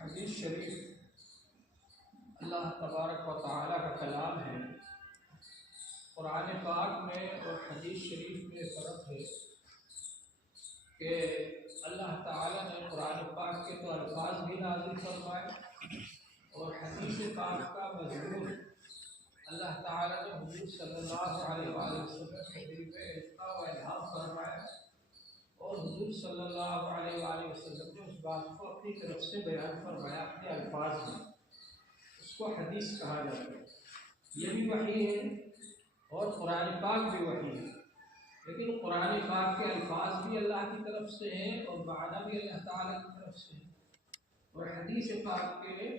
حدیث شریف اللہ تبارک و تعالیٰ کا کلام ہے۔ قرآن پاک میں اور حدیث شریف میں فرق ہے کہ اللہ تعالیٰ نے قرآن پاک کے تو الفاظ بھی نازل فرمائے اور حدیث پاک کا مضمون اللہ تعالیٰ نے حضور صلی اللہ علیہ وسلم کے دل میں القاء و الہام فرمایا اور حضور صلی اللہ علیہ وسلم نے اس بات کو اپنی طرف سے بیان فرمایا اپنے الفاظ میں۔ اس کو حدیث کہا جاتا ہے۔ یہ بھی وحی ہے اور قرآن پاک بھی وحی ہے، لیکن قرآن پاک کے الفاظ بھی اللہ کی طرف سے ہیں اور معنی بھی اللہ تعالیٰ کی طرف سے ہے، اور حدیث پاک کے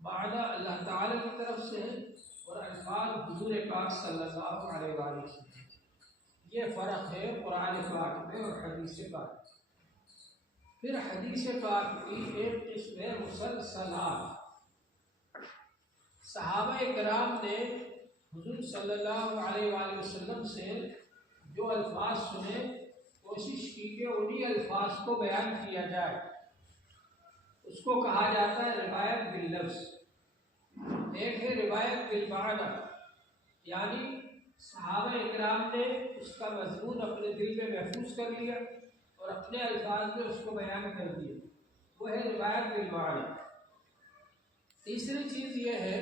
معنی اللہ تعالیٰ کی طرف سے ہے اور الفاظ حضور پاک صلی اللہ علیہ وسلم سے۔ یہ فرق ہے قرآن پاک میں اور حدیث پاک میں۔ پھر حدیث پاک کی ایک قسم ہے مسلسلات۔ صحابہ کرام نے حضور صلی اللہ علیہ وسلم سے جو الفاظ سنے کوشش کی کہ انہی الفاظ کو بیان کیا جائے، اس کو کہا جاتا ہے روایت باللفظ۔ ایک ہے روایت بالمعنی، یعنی صحابہ اکرام نے اس کا مضمون اپنے دل میں محفوظ کر لیا اور اپنے الفاظ میں اس کو بیان کر دیا، وہ ہے روایت بالمعنی۔ تیسری چیز یہ ہے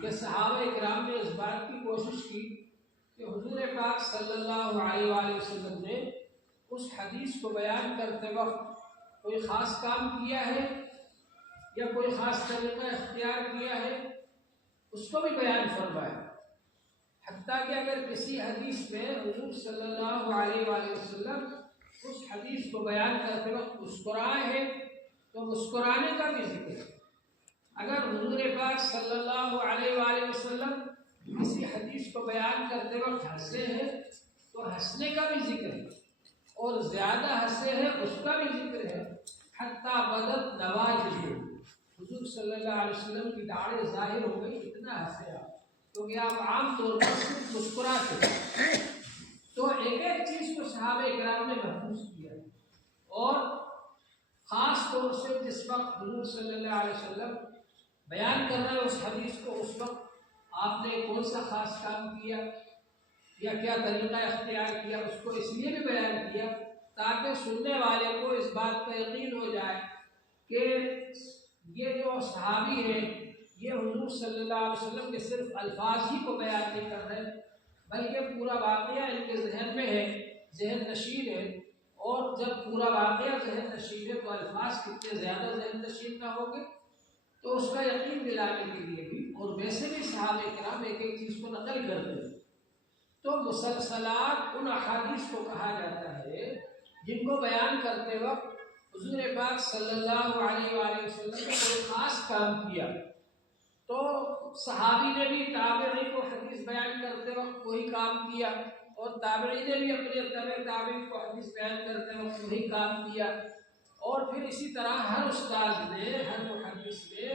کہ صحابہ اکرام نے اس بات کی کوشش کی کہ حضور پاک صلی اللہ علیہ وسلم نے اس حدیث کو بیان کرتے وقت کوئی خاص کام کیا ہے یا کوئی خاص طریقہ اختیار کیا ہے، اس کو بھی بیان فرمایا۔ حتیٰ کہ اگر کسی حدیث میں حضور صلی اللہ علیہ وسلم اس حدیث کو بیان کرتے وقت مسکرائے ہیں تو مسکرانے کا بھی ذکر ہے۔ اگر حضور پاک صلی اللہ علیہ وسلم کسی حدیث کو بیان کرتے وقت ہنسے ہیں تو ہنسنے کا بھی ذکر ہے، اور زیادہ ہنسے ہیں اس کا بھی ذکر ہے۔ حتیٰ بدت نواجذ، حضور صلی اللہ علیہ وسلم کی داڑھیں ظاہر ہو گئی، اتنا ہنسے آپ، کیونکہ آپ عام طور پر صرف مسکراتے ہیں۔ تو ایک ایک چیز کو صحابہ کرام نے محفوظ کیا، اور خاص طور سے جس وقت حضور صلی اللہ علیہ وسلم بیان کر رہے ہیں اس حدیث کو، اس وقت آپ نے کون سا خاص کام کیا یا کیا طریقہ اختیار کیا، اس کو اس لیے بھی بیان کیا تاکہ سننے والے کو اس بات کا یقین ہو جائے کہ یہ جو صحابی ہیں یہ حضور صلی اللہ علیہ وسلم کے صرف الفاظ ہی کو بیان نہیں کر رہے بلکہ پورا واقعہ ان کے ذہن میں ہے، ذہن نشین ہے، اور جب پورا واقعہ ذہن نشین ہے تو الفاظ کتنے زیادہ ذہن نشین نہ ہوں گے، تو اس کا یقین دلانے کے لیے بھی، اور ویسے بھی صحابہ کرام ایک ایک چیز کو نقل کرتے ہیں۔ تو مسلسلات ان احادیث کو کہا جاتا ہے جن کو بیان کرتے وقت حضور پاک صلی اللہ علیہ وسلم نے کوئی خاص کام کیا، تو صحابی نے بھی تابعی کو حدیث بیان کرتے وقت وہی کام کیا، اور تابعی نے بھی اپنے تبع تابعی کو حدیث بیان کرتے وقت وہی کام کیا، اور پھر اسی طرح ہر استاد نے، ہر محدث نے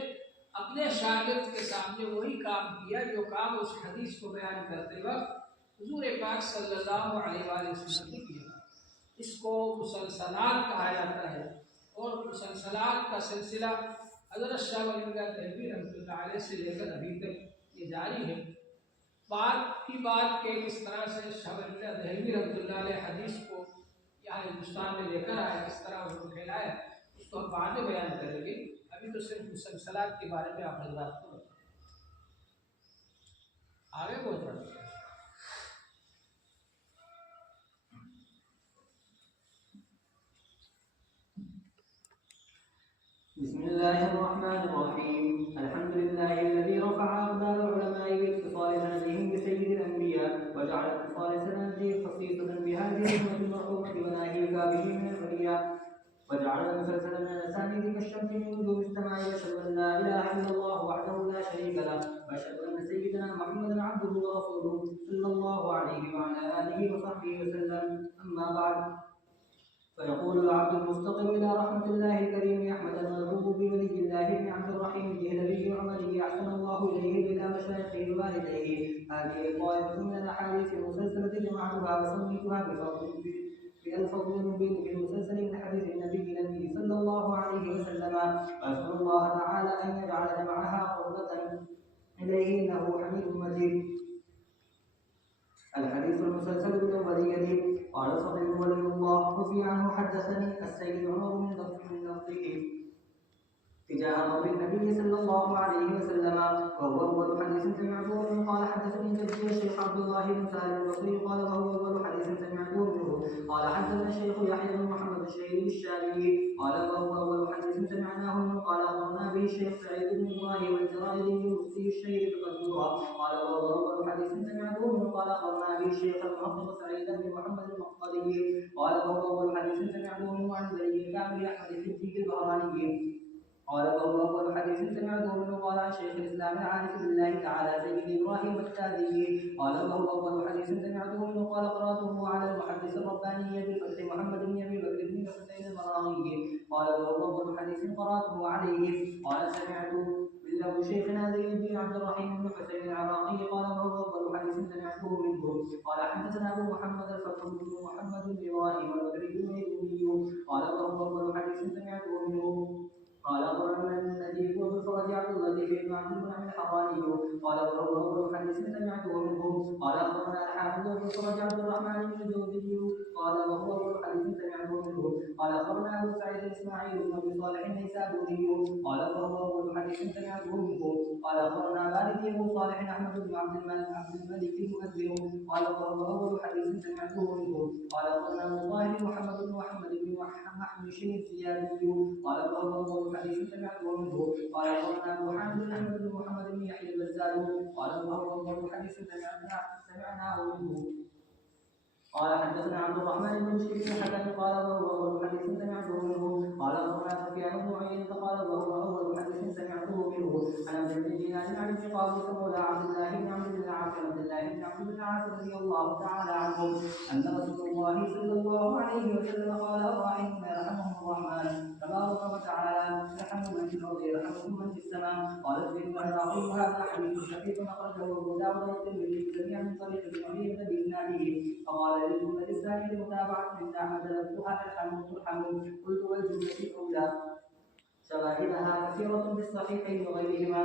اپنے شاگرد کے سامنے وہی کام کیا جو کام اس حدیث کو بیان کرتے وقت حضور پاک صلی اللہ علیہ وسلم نے کیا۔ اس کو مسلسلات کہا جاتا ہے، اور مسلسلات کا سلسلہ حضرت شاہ ولی اللہ دہلوی رحمۃ اللہ علیہ سے لے کر ابھی تک یہ جاری ہے۔ بات کی بات کہ کس طرح سے شاہ ولی اللہ دہلوی رحمۃ اللہ علیہ حدیث کو یہاں ہندوستان میں لے کر آیا، کس طرح انہوں نے پھیلایا، اس کو ہم بعد میں بیان کریں گے۔ ابھی تو صرف مسلسلات کے بارے میں آپ حضرات کو بتائیں۔ آگے بہت بڑھتا ہے۔ بسم الله الرحمن الرحيم الحمد لله الذي رفع أقدار العلماء باتصال سندهم بسيد الأنبياء وجعل اتصال سنده خصيصة بهذه الأمة المرحومة وناهيك به من الأولياء وجعل مسلسلا من الأسانيد كالشمس من وجوه السماء وأشهد أن لا إله إلا الله وحده لا شريك له وأشهد أن سيدنا محمدا عبده ورسوله صلى الله عليه وعلى آله وصحبه وسلم. أما بعد، فيقول العبد المفتقر إلى رحمة الله الكريم أحمد المرغوب بولي الله بن عبد الرحيم الدهلوي عمره أحسن الله إليه إلى مشايخه ووالديه. هذه طائفة من الأحاديث المسلسلة جمعتها وسميتها بالفضل المبين في المسلسل من حديث النبي صلى الله عليه وسلم. وأسأل الله تعالى أن يجعل جمعها قربة إليه إنه حميد مجيد. الحديث المسلسل بالأولية. قال صديق ولي الله وفي عنه حدثني السيد عمر من لفظه تجاه قبر النبي صلى الله عليه وسلم، وهو أول حديث سمعته منه. قال حدثني جدي الشيخ عبد الله بن سالم البصري قال وهو أول حديث سمعته منه. قال حدثنا الشيخ يحيى بن محمد الشهيري الشامي قال وهو أول حديث سمعناه منه. قال أخبرنا به الشيخ سعيد بن إبراهيم الجرائري المفتي الشهير بقدوره قال وهو أول حديث سمعته منه. قال أخبرنا به الشيخ المحقق سعيد بن محمد المقدري قال وهو أول حديث سمعته منه عن بني كامل أحمد الحجي البهراني قال وهو أول حديث سمعته منه. قال عن شيخ الإسلام العارف بالله تعالى سيد إبراهيم التابعي قال وهو أول حديث سمعته منه. قال قرأته على المحدث الرباني بالفتح محمد بن أبي بكر بن حسين المراغي قال وهو أول حديث قرأته عليه. قال سمعت بالله شيخنا زين الدين عبد الرحيم بن حسين العراقي قال وهو أول حديث سمعته منه. قال حدثنا أبو محمد الفتح بن محمد بن إبراهيم والبكري بن الأمي قال وهو أول حديث سمعته منه. قال أخبرنا النبي وابن فرج عبد اللطيف بن عبد المنعم الحراني قال وهو أول حديث سمعته منه. قال أخبرنا الحافظ وابن فرج عبد الرحمن بن الجوزي قال وهو أول حديث سمعته منه. قال أخبرنا أبو سعيد إسماعيل بن أبي صالح النيسابوري قال وهو أول حديث سمعته منه. قال أخبرنا والدي أبو صالح أحمد بن عبد الملك المؤذن قال وهو أول حديث سمعته منه. قال أخبرنا أبو طاهر محمد بن محمش الزيادي قال وهو حديث سمعته منه. قال أخبرنا أبو حامد أحمد بن محمد بن يحيى البزار قال وهو حديث سمعناه منه. قال حدثنا عبد الرحمن بن بشير بن حكم قال وهو أول حديث سمعته منه. قال أخبرنا سفيان بن عيينة قال وهو أول حديث سمعته منه. عن عبد بن دينار عن ابن قابوس مولى عبد الله بن عمرو بن العاص عبد الله بن عمرو بن العاص رضي الله تعالى عنهم أن رسول الله صلى الله عليه وسلم قال الراحمون يرحمهم الرحمن تبارك وتعالى يرحم من في الأرض يرحمكم من في السماء. قال ابن العراقي هذا حديث خفيف أخرجه أبو داود والترمذي جميعا من طريق ابن عمرو بإسناده. فقال للجملة الثانية متابعة من أحمد لفظها ترحم قلت والجملة الأولى شواهدها كثيرة في الصحيحين وغيرهما.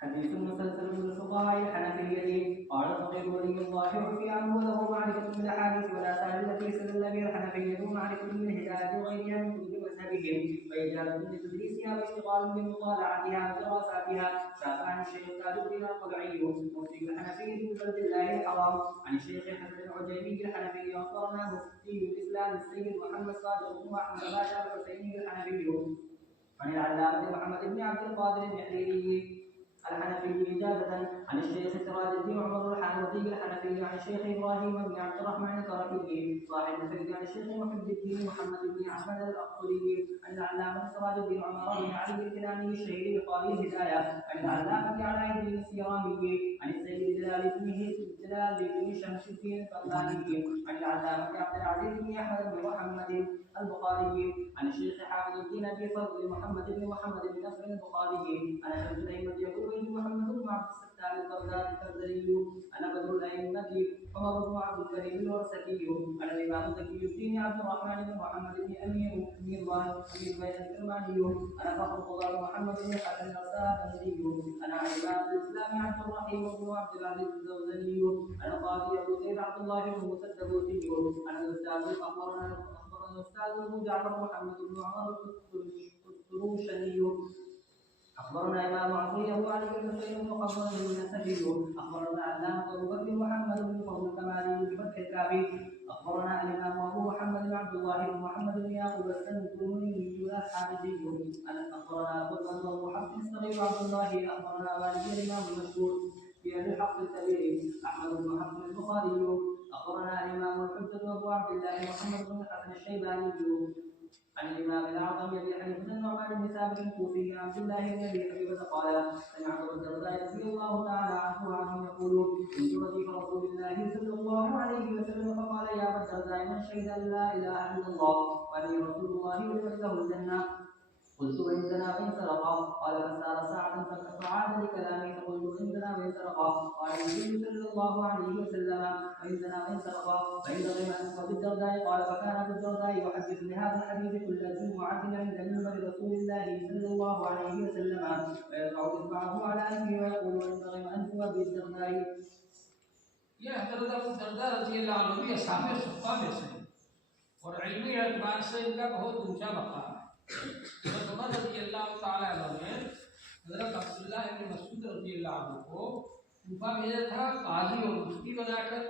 حديث مسلسل بالفقهاء الحنفية قال فقيه ولي الله وفي عنه وله معرفة بالأحاديث والآثار التي استدل بها الحنفية ومعرفة بالهداية وغيرها من كتب مذهبهم وإجازة لتدريسها واشتغال بمطالعتها ودراساتها. شاف عن الشيخ تاج الدين القلعي مفتي الحنفية ببلد الله الحرام عن الشيخ حسن العجيمي الحنفي أخبرنا مفتي الإسلام السيد محمد صادق بن أحمد باشا الحسيني الحنفي عن العلامة محمد بن عبد القادر النحريري الحنفي إجازة عن الشيخ سراج الدين عمر الحانوتي الحنفي عن الشيخ إبراهيم بن عبد الرحمن الكركي صاحب الفقه عن الشيخ محب الدين محمد بن أحمد الأقصري عن العلامة سراج الدين عمر بن علي الكيلاني الشهير بقاضي الهداية عن العلامة علاء الدين السيرامي عن السيد جلال بن شمس الدين الفرقاني عن العلامة عبد العزيز بن أحمد بن محمد البخاري عن الشيخ حافظ الدين ابي فضل محمد بن نصر البخاري عن شمس الائمه يقول بن محمد بن عبد الستار البغدادي عن بدر الائمه عمر بن عبد الكريم الورسكي عن الامام زكي الدين عبد الرحمن بن محمد بن امير ميران الكرماني عن فخر القضاء محمد بن حسن الساهمي عن امام الاسلام عبد الرحيم بن عبد العزيز الزوزني عن القاضي ابو زيد عبد الله بن موسى الدبوسي عن الاستاذ اخبرنا الأستاذ أبو جعفر محمد بن عمر الطروشني أخبرنا إمام عطية أبو علي بن حسين بن قبر النسبي أخبرنا علامة أبو بكر محمد بن فضل الكمالي بفتح الكافي أخبرنا الإمام أبو محمد بن عبد الله بن محمد بن يعقوب السنتوني الحارثي أخبرنا قدوة أبو حفص الصغير عبد الله أخبرنا والدي الإمام المشهور في أبي الحق الكبير أحمد بن حفص البخاري أخبرنا الإمام الحجة أبو عبد الله محمد بن الحسن الشيباني عن الإمام الأعظم أبي حنيفة النعمان بن ثابت الكوفي عن عبد الله بن أبي حبيبة قال سمعت أبا الدرداء رضي الله تعالى عنه وعنه يقول كنت رديف رسول الله صلى الله عليه وسلم فقال يا أبا الدرداء من شهد أن لا إله إلا الله وأني رسول الله وجبت له الجنة قلت وإن زنا وإن سرقا قال فسار ساعة فعاد لكلامي فقلت إن زنا وإن سرقا قال النبي صلى الله عليه وسلم وإن زنا وإن سرقا فإن غيم أنف بالدرداء قال فكان أبو الدرداء يحدث بهذا الحديث كل جمعة عند منبر رسول الله صلى الله عليه وسلم ويضع إصبعه على أنفه ويقول وإن غيم أنف بالدرداء. یہ حضرت ابو الدرداء رضی اللہ عنہ بھی اصحاب صفہ میں سے اور علمی اعتبار سے ان کا بہت اونچا مقام ہے. حضرت عمر رضی اللہ تعالیٰ عنہ نے حضرت عبداللہ بن مسعود رضی اللہ عنہ کو کوفہ بھیجا تھا قاضی اور مفتی بنا کر,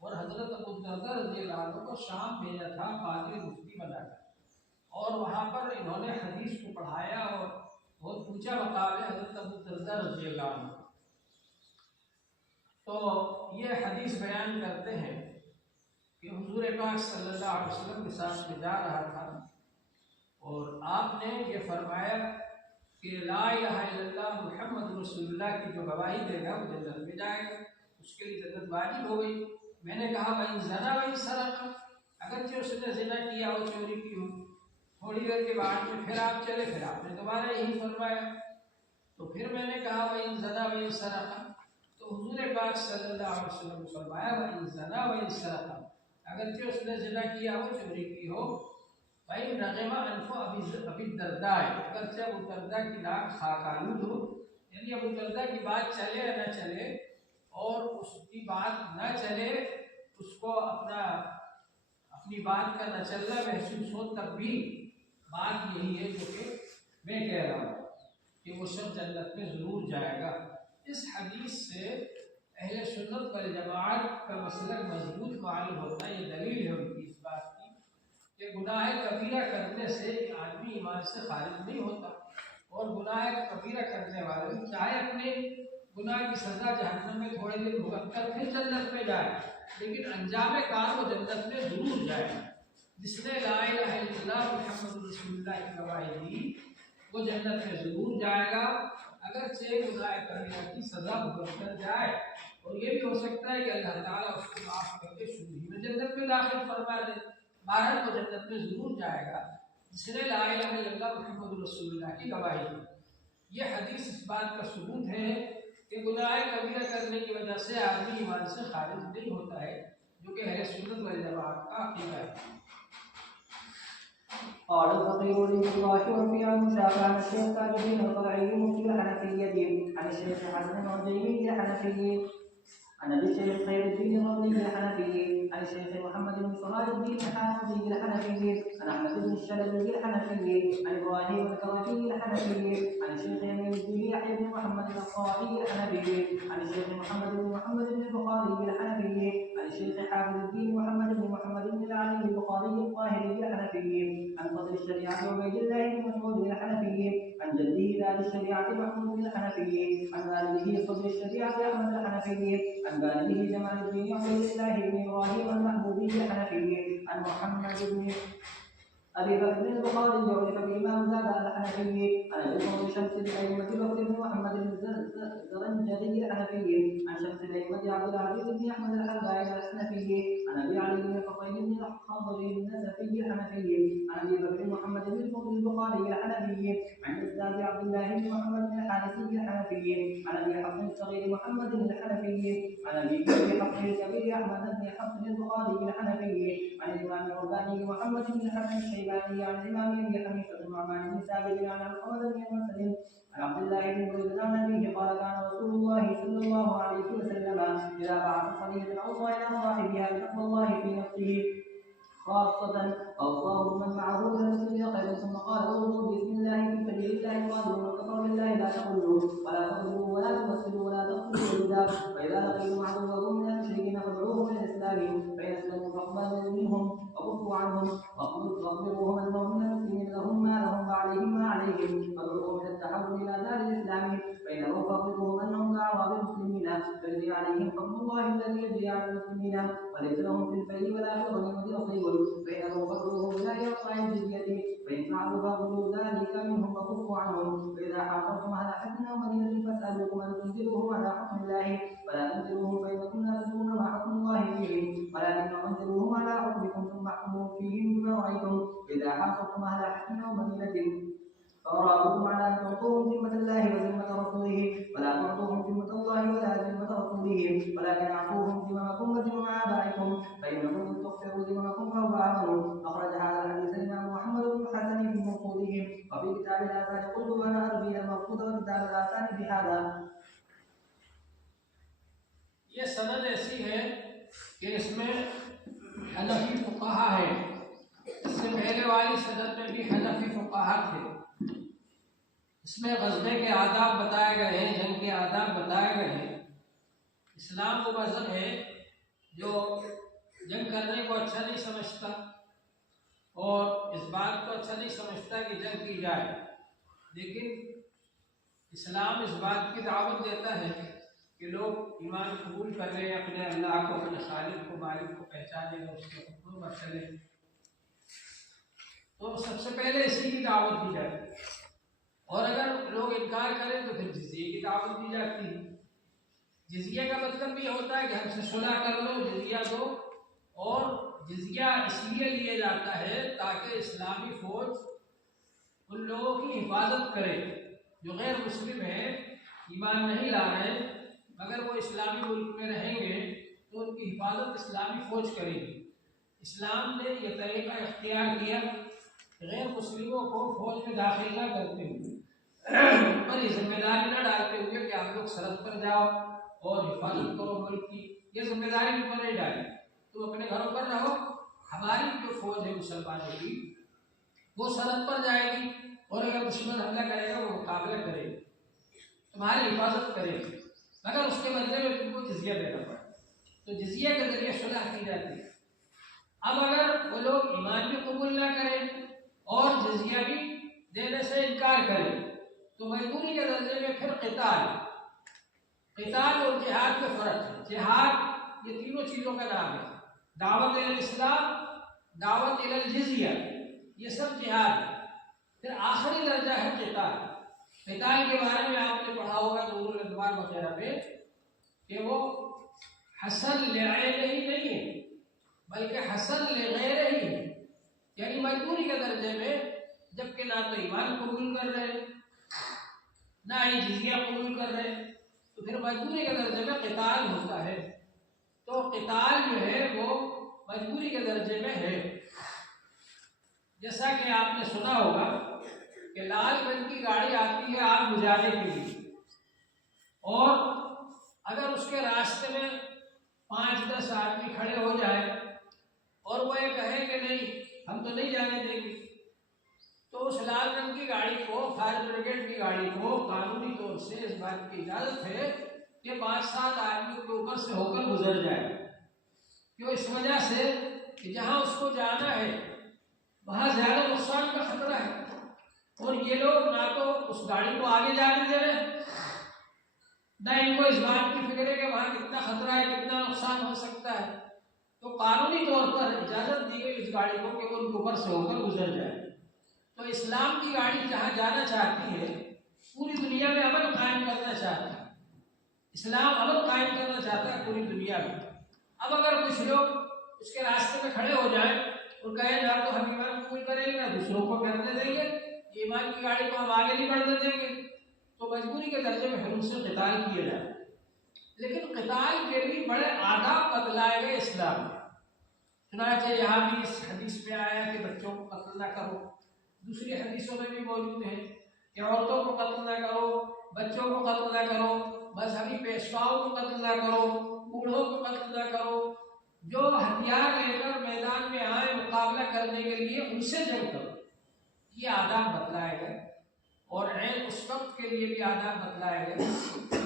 اور حضرت ابو الدرداء رضی اللہ عنہ کو شام بھیجا تھا قاضی اور مفتی بنا کر, اور وہاں پر انہوں نے حدیث کو پڑھایا اور بہت اونچا مقام ہے حضرت ابو الدرداء رضی اللہ عنہ. تو یہ حدیث بیان کرتے ہیں کہ حضور پاک صلی اللہ علیہ وسلم کے ساتھ میں جا رہا تھا اور آپ نے یہ فرمایا کہ لا الہ الا اللہ محمد رسول اللہ کی جو گواہی دے گا وہ جنت میں جائے گا, اس کے لیے جنت واجب ہو گئی. میں نے کہا وَإِن زَنَا وَإِن سَرَقَ, اگرچہ اس نے زنا کیا ہو, چوری کی ہو, تھوڑی دیر کے بعد میں پھر آپ چلے, پھر آپ نے دوبارہ یہی فرمایا. تو پھر میں نے کہا وَإِن زَنَا وَإِن سَرَقَ, تو حضور پاک صلی اللہ علیہ وسلم نے فرمایا وَإِن زَنَا وَإِن سَرَقَ, اگرچہ اس نے زنا کیا ہو, چوری کی ہو, بھائی رغم انف ابی الدرداء, اگرچہ ابو الدرداء کی ناک خاک آلود ہو, یعنی ابو الدرداء کی بات چلے یا نہ چلے, اور اس کی بات نہ چلے, اس کو اپنی بات کا نہ چلنا محسوس ہو, تب بھی بات یہی ہے جو کہ میں کہہ رہا ہوں کہ وہ شخص جنت میں ضرور جائے گا. اس حدیث سے اہل سنت والجماعت کا مسلک مضبوط معلوم ہوتا ہے. یہ دلیل ہے ان کی اس بات کی کہ گناہ کبیرہ کرنے سے آدمی ایمان سے خارج نہیں ہوتا, اور گناہ کبیرہ کرنے والے چاہے اپنے گناہ کی سزا جہنم میں تھوڑے دن بھگت کر پھر جنت میں جائے, لیکن انجام کار وہ جنت میں ضرور جائے. جس نے لا الہ الا اللہ محمد رسول اللہ کی گواہی دی وہ جنت میں ضرور جائے گا, اگرچہ گناہ کبیرہ کی سزا بھگت کر جائے. اور یہ بھی ہو سکتا ہے کہ اللہ تعالیٰ اس کو معاف کر کے شروع ہی میں جنت میں داخل فرما دے, بہرحال وہ جنت میں ضرور جائے گا جس نے لا الہ الا اللہ محمد رسول اللہ کی گواہی دی. یہ حدیث اس بات کا ثبوت ہے کہ گناہ کبیرہ کرنے کی وجہ سے آدمی ایمان سے خارج نہیں ہوتا ہے, جو کہ اہل سنت والجماعت کا عقیدہ ہے. قال الفقيه رحمه الله وفي عن مشافعة عن الشيخ تاج الدين القلعي مفتي الحنفية عن الشيخ حسن العجيمي الحنفي عن ابي الشيخ خير الدين الرملي الحنفي عن الشيخ محمد بن سراج الدين الحافظي الحنفي عن احمد بن الشلبي الحنفي عن ابراهيم الكركي الحنفي عن الشيخ يمين الدين يحيى بن محمد القاضي الحنفي عن الشيخ محمد بن البخاري الحنفي عن الشيخ حافظ الدين محمد بن العلي البخاري الطاهري الحنفي عن فضل الشريعة عبيد الله بن مسعود الحنفي عن جده ذات الشريعة محمود الحنفي عن والده صدر الشريعة أحمد الحنفي عن والده جمال الدين عبيد الله بن إبراهيم المحبوبي الحنفي عن محمد بن أبي بكر البخاري عرف بإمام زاد الحنفي عن أبي بكر شمس الأئمة بكر بن محمد الزرنجري الحنفي عن شمس الأئمة عبد العزيز بن أحمد الحلباء الحنفي عن أبي علي بن الحصين بن الخضري النسفي الحنفي عن أبي بكر محمد بن الفضل البخاري الحنفي عن أستاذ عبد الله بن محمد بن الحارثي الحنفي عن أبي حفص الصغير محمد بن الحنفي عن أبي حفص الكبير أحمد بن حفص البخاري الحنفي عن الإمام الرباني محمد بن الحسن الشيباني عن الإمام أبي حنيفة النعمان بن ثابت عن محمد بن مسلم عن عبد الله بن بريد عن أبيه قال كان رسول الله صلى الله عليه وسلم إذا بعث صليبا أوصى إلى صاحبها بتقوى الله في نفسه خاصة أوصاه من معه إلى المسلمين خيرا ثم قال اغزوا بسم الله في سبيل الله قالوا وكفر بالله لا تقولوا ولا تقولوا ولا تمثلوا ولا تقتلوا الهدى فإذا لقيتم عدوكم من المشركين فادعوهم إلى الإسلام فإن أسلموا فاقبلوا منهم وكفوا عنهم واخبروهم أنهم من المسلمين لهم ما لهم وعليهم ما عليهم فادعوهم إلى التحول إلى دار الإسلام فإن أبوا فاخبروهم أنهم دعوا بالمسلمين فيجري عليهم حكم الله الذي يجري على المسلمين وليس لهم في الفيء ولا في الغنيمة نصيب فإن أبوا فاخبروهم إلى إعطاء الجزية فإن فعلوا فاخبروا ذلك منهم وكفوا عنهم فإذا حاصرتم على حسن أو مدينة فاسألوكم أن تنزلوهم على حكم الله ولا تنزلوهم فإنكم لا تدرون ما حكم الله فيهم ولكن انزلوهم على حكمكم ثم احكموا فيهم بما رأيتم إذا حاصرتم على حسن أو مدينة فأرادوكم على أن تعطوهم ذمة الله وذمة رسوله ولا تعطوهم ذمة الله ولا ذمة رسوله ولكن أعطوهم ذممكم وذمم آبائكم فإنكم إن تغفروا ذممكم فهو أعظم. أخرج هذا الحديث الإمام محمد بن الحسن في موصوله وفي كتاب الآثار قلت وأنا أربي المقصود وكتاب الآثار في هذا. یہ سند ایسی ہے کہ اس میں حنفی فقہا ہے. اس سے پہلے والی سند میں بھی حنفی فقہا تھے. اس میں غزوے کے آداب بتائے گئے ہیں, جنگ کے آداب بتائے گئے ہیں. اسلام وہ مذہب ہے جو جنگ کرنے کو اچھا نہیں سمجھتا اور اس بات کو اچھا نہیں سمجھتا کہ جنگ کی جائے, لیکن اسلام اس بات کی دعوت دیتا ہے کہ لوگ ایمان قبول کر لیں, اپنے اللہ کو, اپنے خالق کو, مالک کو پہچانے اور اس کے حکموں پر چلیں. تو سب سے پہلے اسی کی دعوت دی جاتی ہے, اور اگر لوگ انکار کریں تو پھر جزیے کی دعوت دی جاتی ہے. جزیہ کا مطلب یہ ہوتا ہے کہ ہم سے صلح کر لو, جزیہ دو. اور جزیہ اس لیے لیا جاتا ہے تاکہ اسلامی فوج ان لوگوں کی حفاظت کرے جو غیر مسلم ہیں, ایمان نہیں لا رہے, مگر وہ اسلامی ملک میں رہیں گے تو ان کی حفاظت اسلامی فوج کرے گی. اسلام نے یہ طریقہ اختیار کیا غیر مسلموں کو فوج میں داخل نہ کرتے ہوئے, پر یہ ذمہ داری نہ ڈالتے ہوئے کہ آپ لوگ سرحد پر جاؤ اور حفاظت کرو ملک کی. یہ ذمہ داری ان پر نہیں ڈالی, تم اپنے گھروں پر رہو, ہماری جو فوج ہے مسلمانوں کی وہ سرحد پر جائے گی اور اگر دشمن حملہ کرے گا وہ مقابلہ کرے گی, تمہاری حفاظت کرے گی, مگر اس کے بدلے میں تم کو جزیہ دینا پڑے. تو جزیہ کے ذریعے صلح کی جاتی ہے. اب اگر وہ لوگ ایمان بھی قبول نہ کریں اور جزیہ بھی دینے سے انکار کریں تو مجبوری کے درجے میں پھر قتال اور جہاد میں فرق ہے. جہاد یہ تینوں چیزوں کا نام ہے, دعوت الاسلام, دعوت الجزیہ, یہ سب جہاد ہے. پھر آخری درجہ ہے قتال. قتال کے بارے میں آپ نے پڑھا ہوگا نور الانوار وغیرہ میں کہ وہ حسن لعینہ ہی نہیں ہے بلکہ حسن لغیرہ ہی ہے, یعنی مجبوری کے درجے میں, جبکہ نہ تو ایمان قبول کر رہے نہ ہی جزیہ قبول کر رہے, تو پھر مجبوری کے درجے میں قتال ہوتا ہے. تو قتال جو ہے وہ مجبوری کے درجے میں ہے. جیسا کہ آپ نے سنا ہوگا کہ لال رنگ کی گاڑی آتی ہے آگ بجھانے کے لیے, اور اگر اس کے راستے میں 5-10 آدمی کھڑے ہو جائے اور وہ یہ کہے کہ نہیں ہم تو نہیں جانے دیں گے, تو اس لال رنگ کی گاڑی کو, فائر بریگیڈ کی گاڑی کو قانونی طور سے اس بات کی اجازت ہے کہ 5-7 آدمیوں کے اوپر سے ہو کر گزر جائے. کیوں؟ اس وجہ سے کہ جہاں اس کو جانا ہے وہاں زیادہ نقصان کا خطرہ ہے، اور یہ لوگ نہ تو اس گاڑی کو آگے جانے دے رہے، نہ ان کو اس بات کی فکر ہے کہ وہاں کتنا خطرہ ہے، کتنا نقصان ہو سکتا ہے۔ تو قانونی طور پر اجازت دی گئی اس گاڑی کو کہ وہ ان کے اوپر سے ہو کر گزر جائے۔ تو اسلام کی گاڑی جہاں جانا چاہتی ہے، پوری دنیا میں امن قائم کرنا چاہتا ہے، اسلام امن قائم کرنا چاہتا ہے پوری دنیا میں۔ اب اگر کچھ لوگ اس کے راستے میں کھڑے ہو جائیں اور کہیں نہ تو ہم ایمان قبول کریں گے، نہ دوسروں کو کرنے دیں گے، ایمان کی گاڑی کو ہم آگے نہیں بڑھنے دیں گے، تو مجبوری کے درجے میں پھر ان سے قتال کیا جائے۔ لیکن قتال کے بھی بڑے آداب بتلائے گئے اسلام میں۔ چنانچہ یہاں بھی اس حدیث میں آیا کہ بچوں کو قتل نہ کرو، دوسری حدیثوں میں بھی موجود ہے کہ عورتوں کو قتل نہ کرو، بچوں کو قتل نہ کرو، مذہبی پیشواؤں کو قتل نہ کرو، بوڑھوں کو قتل نہ کرو، جو ہتھیار لے کر میدان میں آئے مقابلہ کرنے کے لیے ان سے جنگ کرو۔ یہ آداب بتلائے گئے، اور عین اس وقت کے لیے بھی آداب بتلائے گئے،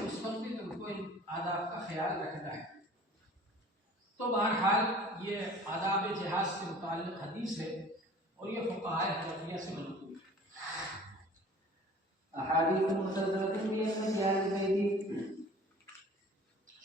اس وقت بھی تم کو ان آداب کا خیال رکھنا ہے۔ تو بہرحال یہ آداب جہاد سے متعلق حدیث ہے، اور یہ فقہائے حنفیہ سے منقول ہے۔ أحاديث مسلسلة في الجهاد البيت.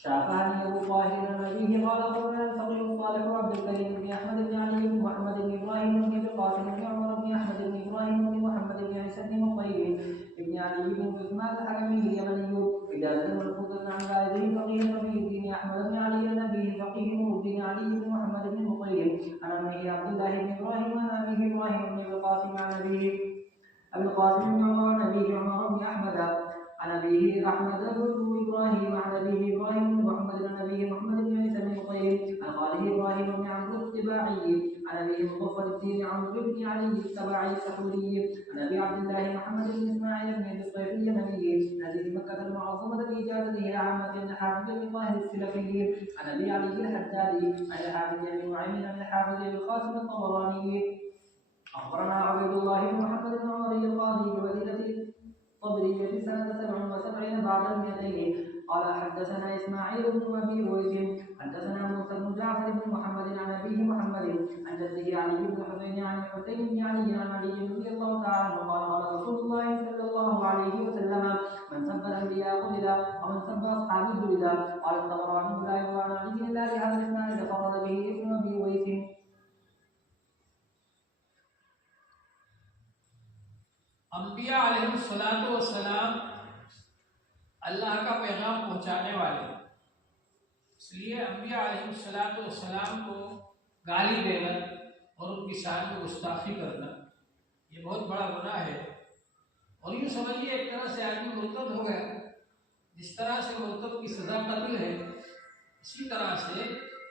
شافعني أبو طاهر عن أبيه قال أخبرنا الفقيه الصالح عبد الكريم بن أحمد بن علي بن محمد بن إبراهيم بن القاسم بن عمر بن أحمد بن إبراهيم بن محمد بن عيسى بن مطيب بن علي بن عثمان الحكمي اليمني إجازة مرفوضة عن والده فقيه ربيع الدين أحمد بن علي عن أبيه فقيه نور الدين علي بن محمد بن مطيب عن أمه عبد الله بن إبراهيم عن أبيه إبراهيم بن القاسم عن أبيه أبي القاسم بن عمر عن أبيه عمر بن أحمد عن أبيه أحمد بن إبراهيم عن أبيه إبراهيم بن محمد عن أبيه محمد بن عيسى بن مطيب عن خاله إبراهيم بن عمرو الطباعي عن أبيه مظفر الدين عمرو بن علي التباعي السحولي عن أبي عبد الله محمد بن إسماعيل بن أبي الطيف اليمني نزيل مكة المعظمة بإجازته إلى عامة بن حافظ بن طاهر السلفي عن أبي علي الحدادي عن الحافظ بن نعيم عن الحافظ بن القاسم الطبراني أخبرنا عبد الله بن محمد بن عمر القاضي بمدينة طبرية سنة 77 بعد 200 قال حدثنا إسماعيل بن أبي أويس حدثنا موسى بن جعفر بن محمد عن أبيه محمد عن جده علي بن حسين عن الحسين بن علي عن علي رضي الله تعالى عنه قال قال رسول الله صلى الله عليه وسلم من سب الأنبياء قتل ومن سب أصحابي جلد قال الطبراني لا يروى عن علي إلا بهذا الإسناد فرد به ابن أبي أويس. انبیاء علیہ الصلوۃ والسلام اللہ کا پیغام پہنچانے والے، اس لیے انبیاء علیہ الصلوۃ والسلام کو گالی دینا اور ان کی شان میں گستاخی کرنا یہ بہت بڑا گناہ ہے۔ اور یوں سمجھیے ایک طرح سے آدمی مرتد ہو گیا، جس طرح سے مرتد کی سزا قتل ہے، اسی طرح سے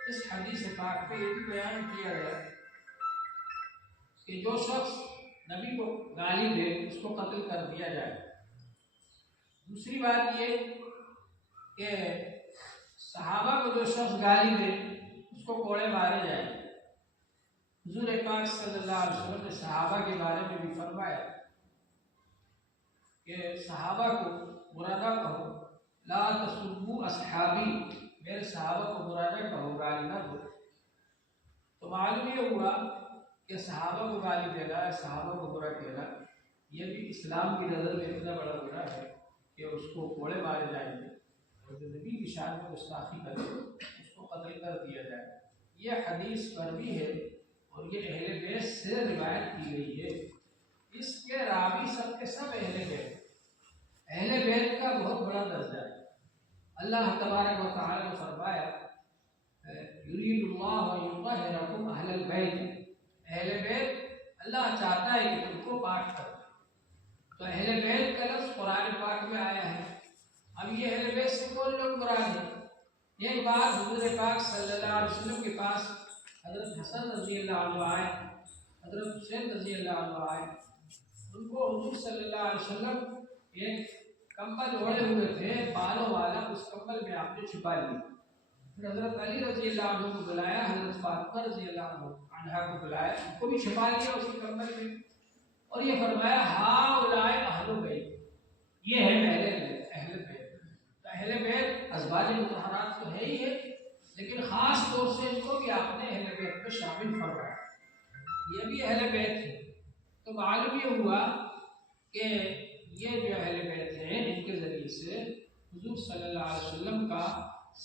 اس حدیث پاک پہ یہ بھی بیان کیا گیا کہ جو شخص نبی کو گالی دے اس کو قتل کر دیا جائے۔ دوسری بات یہ کہ صحابہ کو جو شخص گالی دے اس کو کوڑے مارے جائیں۔ حضور پاک صلی اللہ علیہ وسلم نے صحابہ کے بارے میں بھی فرمایا کہ صحابہ کو برا نہ کہو، لا تسبوا اصحابی، میرے صحابہ کو برا نہ کہو، گالی نہ دو۔ تو معلوم یہ ہوا کہ صحابہ کو گالی دینا، صحابہ کو برا کہنا، یہ بھی اسلام کی نظر میں اتنا بڑا گناہ ہے کہ اس کو کوڑے مارے جائیں گے، اور جو نبی کی شان میں گستاخی کرے اس کو قتل کر دیا جائے۔ یہ حدیث مروی ہے اور یہ اہل بیت سے روایت کی گئی ہے۔ اس کے راوی سب کے سب اہل بیت، اہل بیت کا بہت بڑا درجہ ہے۔ اللہ تبارک و تعالی نے فرمایا یرید اللہ ان یطہرکم اہل البیت، اہل بیت اللہ چاہتا ہے کہ تم کو پاک کر دے۔ تو اہل بیت کا لفظ قرآن پاک میں آیا ہے۔ اب یہ اہل بیت سے کون لوگ مراد ہیں؟ ایک بار حضور پاک صلی اللہ علیہ وسلم کے پاس حضرت حسن رضی اللہ عنہ آئے، حضرت حسین رضی اللہ عنہ آئے، ان کو حضور صلی اللہ علیہ وسلم ایک کمبل اوڑھے ہوئے تھے بالوں والا، اس کمبل میں آپ نے چھپا لیا۔ پھر حضرت علی رضی اللہ عنہ کو بلایا، حضرت فاطمہ رضی اللہ عنہ کو بلایا، ان کو بھی چھپا لیا اسی کمبل میں، اور یہ فرمایا ہؤلاء اہل بیت، یہ ہے اہل بیت۔ تو اہل بیت ازواج مطہرات تو ہے ہی ہے، لیکن خاص طور سے ان کو بھی آپ نے اہل بیت میں شامل فرمایا۔ یہ بھی اہل بیت ہیں، تو معلوم یہ ہوا کہ یہ جو اہل بیت ہیں ان کے ذریعے سے حضور صلی اللہ علیہ وسلم کا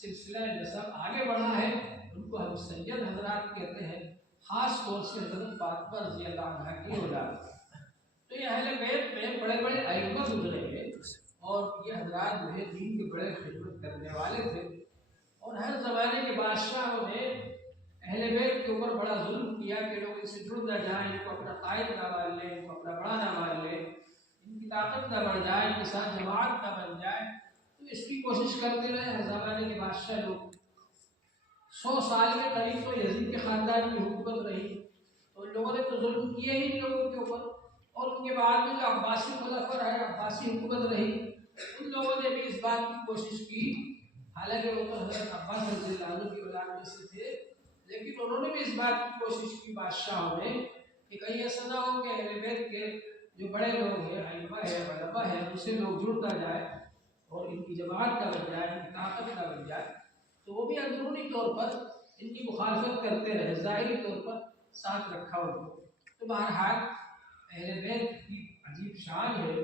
سلسلہ نسب آگے بڑھا ہے۔ ان کو ہم سید حضرات کہتے ہیں، خاص طور سے حضرت فاطمہ رضی اللہ عنہ کی اولاد۔ تو یہ اہل بیت میں بڑے بڑے ائمہ گزرے ہیں، اور یہ حضرات جو ہے دین کے بڑے خدمت کرنے والے تھے، اور ہر زمانے کے بادشاہوں نے اہل بیت کے اوپر بڑا ظلم کیا کہ لوگ ان سے جڑ نہ جائیں، ان کو اپنا قائد نہ مان لیں، ان کو اپنا بڑا نہ مان لیں، ان کی طاقت نہ بڑھ جائے، ان کے ساتھ جماعت نہ بن جائے۔ تو اس کی کوشش کرتے رہے ہر زمانے کے بادشاہ لوگ۔ 100 سال کے قریب تو یزید کے خاندان کی حکومت رہی، تو ان لوگوں نے تو ظلم کیا ہی ان لوگوں کے اوپر۔ اور ان کے بعد میں جو عباسی خلفاء رہے، عباسی حکومت رہی، ان لوگوں نے بھی اس بات کی کوشش کی، حالانکہ وہ تو حضرت عباس رضی اللہ عنہ کی اولاد میں سے تھے، لیکن انہوں نے بھی اس بات کی کوشش کی بادشاہوں نے کہ کہیں ایسا نہ ہو کہ اہل بیت کے جو بڑے لوگ ہیں، ائمہ ہیں، علماء ہیں، ان سے لوگ جڑ نہ جائے اور ان کی جماعت نہ بن جائے، ان کی طاقت نہ بن جائے۔ تو وہ بھی اندرونی طور پر ان کی مخالفت کرتے رہے، ظاہری طور پر ساتھ رکھا ان کو۔ تو بہرحال اہل بیت کی عجیب شان ہے،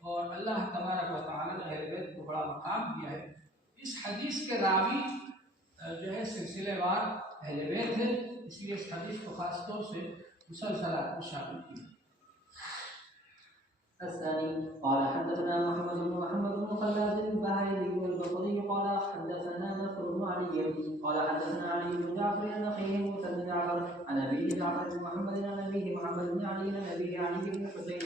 اور اللہ تبارک و تعالیٰ نے اہل بیت کو بڑا مقام دیا ہے۔ اس حدیث کے راوی جو ہے سلسلے وار اہل بیت ہے، اس لیے اس حدیث کو خاص طور سے مسلسلات میں شامل کیا۔ الثاني قال حدثنا محمد بن خلاد البهلي البصري قال حدثنا نصر بن علي قال حدثنا علي بن جعفر عن اخيه موسى بن جعفر عن ابيه جعفر بن محمد عن ابيه محمد بن علي عن ابيه علي بن حسين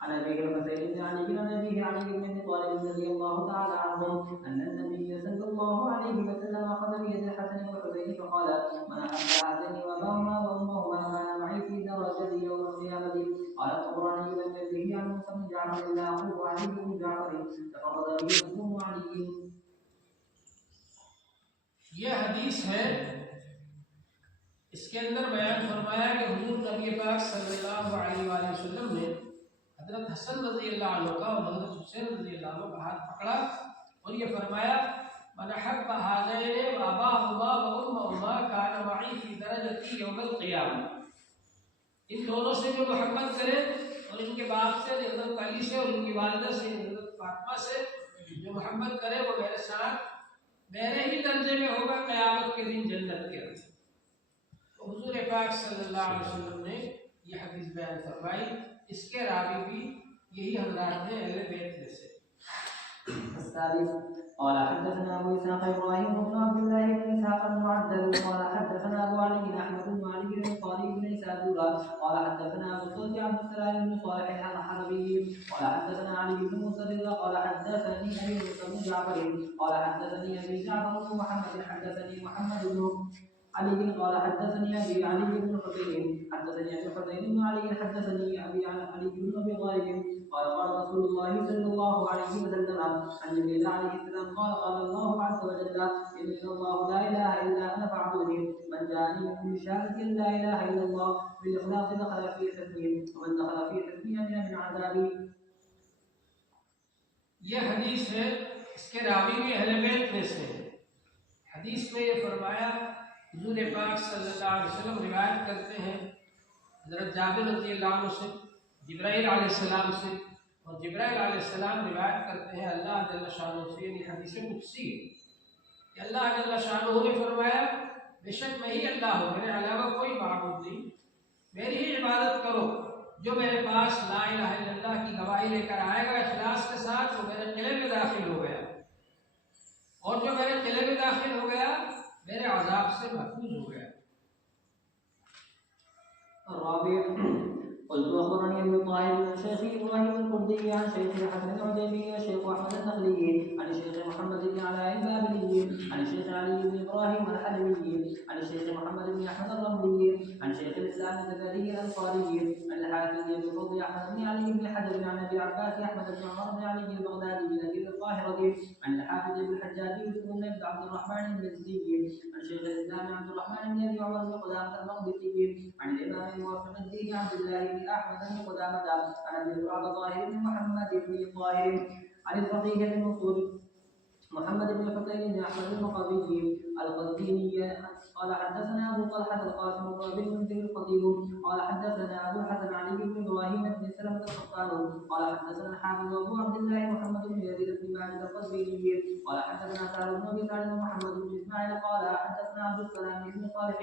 عن ابيه الحسين بن علي عن ابيه علي بن ابي طالب رضي الله تعالى عنهم ان النبي صلى الله عليه وسلم اخذ بيد الحسن والحسين فقال: من احب هذين واباهما وامهما كان معي في درجتي يوم القيامه. قال الطبراني لم يروه عن موسى بن جعفر الا اخوه علي بن جعفر فقضى به ابوه علي. یہ حدیث ہے، اس کے اندر بیان فرمایا کہ حضور نبی پاک صلی اللہ علیہ وآلہ وسلم نے حضرت حسن رضی اللہ عنہ کا اور حضرت حسین رضی اللہ عنہ کا ہاتھ پکڑا اور یہ فرمایا: من احب هذين واباهما وامهما كان معي في درجتي يوم القيامه. ان دونوں سے جو محبت کرے اور ان کے باپ سے حضرت علی سے اور ان کی والدہ سے حضرت فاطمہ سے جو محبت کرے وہ میرے ساتھ میرے ہی درجے میں ہوگا قیامت کے دن جنت کے اندر۔ تو حضور پاک صلی اللہ علیہ وسلم نے یہ حدیث بیان فرمائی، اس کے راوی بھی یہی حضرات ہیں اہل بیت میں سے۔ الثالث قال حدثنا ابو اسحاق ابراهيم بن عبد الله بن اسحاق المعدل قال حدثنا ابو علي احمد بن علي بن القاري بن سادورا قال حدثنا ابو الصلت عبد السلام بن صالح الحلبي قال حدثنا علي بن مسدد قال حدثني ابي موسى بن جعفر قال حدثني ابي جعفر بن محمد حدثني محمد بن علي قال حدثني ابي علي بن حسين حدثني ابي حسين بن علي حدثني ابي علي بن ابي طالب قال قال رسول الله صلى الله عليه وسلم عن جبريل عليه السلام قال قال الله عز وجل: ان الله لا اله الا انا فاعبدني. من جاءني منكم بشهاده لا اله الا الله بالاخلاص دخل في حزبي ومن دخل في حزبي امن من عذابي. یہ حدیث ہے، اس کے راوی بھی اہل بیت میں سے ہیں۔ حدیث میں یہ فرمایا، حضور پاک صلی اللہ علیہ وسلم روایت کرتے ہیں حضرت جابر رضی اللہ عنہ سے، جبرائیل علیہ السلام سے، اور جبرائیل علیہ السلام روایت کرتے ہیں اللہ جل شانہ سے، یعنی حدیث قدسی کہ اللہ جل شانہ نے فرمایا: بے شک میں ہی اللہ ہوں، میرے علاوہ کوئی معبود نہیں، میری ہی عبادت کرو۔ جو میرے پاس لا الہ الا اللہ کی گواہی لے کر آئے گا اخلاص کے ساتھ، وہ میرے قلعے میں داخل ہو گیا، اور جو میرے قلعے میں داخل ہو گیا میرے عذاب سے محفوظ ہو گیا۔ الرابع قلت اخبرني ابن طاهر عن شيخ ابراهيم القردي عن شيخ الحسن العجيمي والشيخ احمد النخلي عن الشيخ محمد بن علاء البابلي عن الشيخ علي بن ابراهيم الحلبي عن الشيخ محمد بن احمد الرملي عن شيخ الاسلام الزبيدي الانصاري عن الحافظ ابن فضل احمد بن علي بن حجر عن ابي عباس احمد بن عمر بن علي البغدادي بن القاهره عن الحافظ ابن الحجاج يوسف بن عبد الرحمن المزي عن شيخ الاسلام عبد الرحمن بن ابي عمر بن قدامه المقدسي عن الامام الموفق الدين عبد الله أحمد بن قدامة عن أبي زرعة طاهر بن محمد بن طاهر عن الفقيه المنصور محمد بن حسين بن أحمد المقري القزويني قال حدثنا ابو طلحه القاسم بن المنذر الخطيب قال حدثنا ابو الحسن علي بن ابراهيم بن سلمه القطان قال حدثنا الحافظ ابو عبد الله محمد بن يزيد بن ماجد القزويني قال حدثنا سالم بن ابي سعد ومحمد بن اسماعيل قال حدثنا عبد السلام بن صالح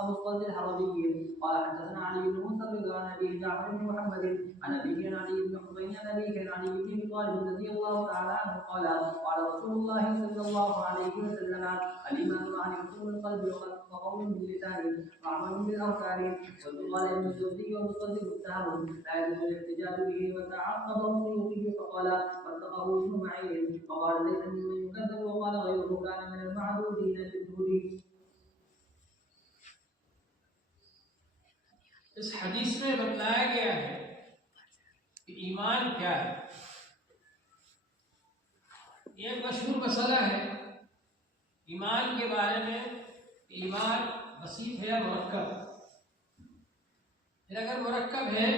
ابو الصلت الحربي قال حدثنا علي بن موسى رضي عن ابي جعفر بن محمد عن ابيه عن علي بن حسين عن ابيه عن علي بن ابي طالب رضي الله تعالى عنه قال قال رسول الله صلى الله عليه وسلم الايمان معرفه بالقلب وقول باللسان وعمل بالاركان. وقال ابن الجوزي ومصدق التهم لا يجوز الاحتجاج به وتعقبه السيوطي فقال واتقه ابن معين وقال ليس ممن يكذب وقال غيره كان من المعدودين بالهدي. اس حدیث میں بتلایا گیا ہے کہ ایمان کیا ہے. یہ ایک مشہور مسئلہ ہے ایمان کے بارے میں. ایمان بسیط ہے یا مرکب. پھر اگر مرکب ہے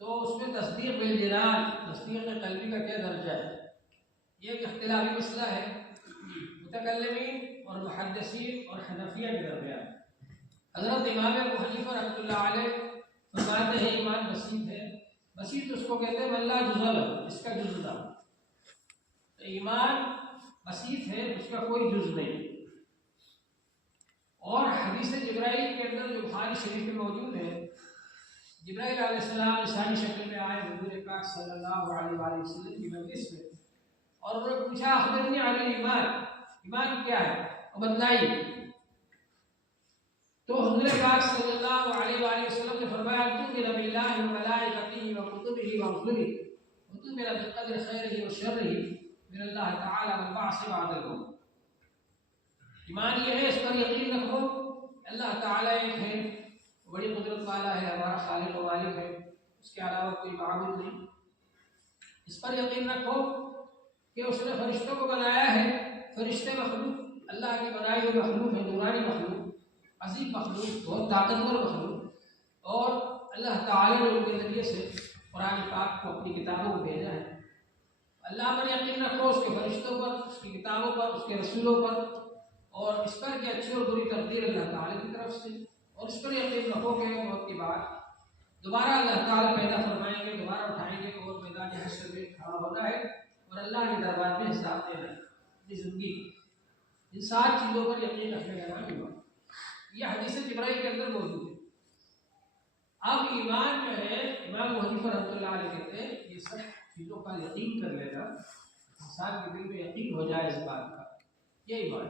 تو اس میں تصدیق بالجنان تصدیق قلبی کا کیا درجہ ہے. یہ ایک اختلافی مسئلہ ہے متکلمین اور محدثین اور حنفیہ کے درمیان. حضرت امام ابو حنیفہ رحمۃ اللہ علیہ فرماتے ہیں ایمان بسیط ہے. بسیط اس کو کہتے ہیں من لا جزء له، اس کا جز نہ. ایمان بسیط ہے، اس کا کوئی جز نہیں. اور حدیث جبرائیل کے اندر جو بخاری شریف میں موجود ہے، جبرائیل علیہ السلام انسانی شکل میں آئے حضور پاک صلی اللہ علیہ وآلہ وسلم کی مجلس میں اور انہوں نے پوچھا اخبرنی عن ایمان، ایمان کیا ہے اور بتلائیے. تو حضور پاک صلی اللہ علیہ وآلہ وسلم نے فرمایا تؤمن باللہ وملائکتہ وکتبہ ورسلہ وتؤمن بالقدر خیرہ وشرہ من اللہ تعالی والبعث بعد الموت. ایمان یہ ہے اس پر یقین رکھو اللہ تعالی ایک ہے، بڑی قدرت والا ہے، ہمارا خالق و مالک ہے، اس کے علاوہ کوئی معبود نہیں. اس پر یقین رکھو کہ اس نے فرشتوں کو بنایا ہے. فرشتے مخلوق اللہ کی بنائی ہوئی مخلوق ہے، نورانی مخلوق، عظیم مخلوق، بہت طاقتور مخلوق. اور اللہ تعالی نے ان کے ذریعے سے قرآن پاک کو اپنی کتابوں کو بھیجا ہے. اللہ پر یقین رکھو، اس کے فرشتوں پر، اس کی کتابوں پر، اس کے رسولوں پر، اور اس پر کہ اچھی اور بری تقدیر اللہ تعالی کی طرف سے. اور اس پر یقین رکھو کہ موت کے بعد دوبارہ اللہ تعالی پیدا فرمائیں گے، دوبارہ اٹھائیں گے اور میدان حشر میں کھڑا ہونا ہے اور اللہ کے دربار میں حساب دینا ہے اپنی زندگی. ان 7 چیزوں پر یقین رکھنے کا نام ایمان. یہ حدیث جبرائیل کے اندر موجود ہے. اب ایمان جو ہے امام ابو حنیفہ رحمۃ اللہ علیہ کہتے ہیں یہ سب چیزوں کا یقین کر لینا، انسان کے دل میں یقین ہو جائے اس بات کا، یہ ایمان.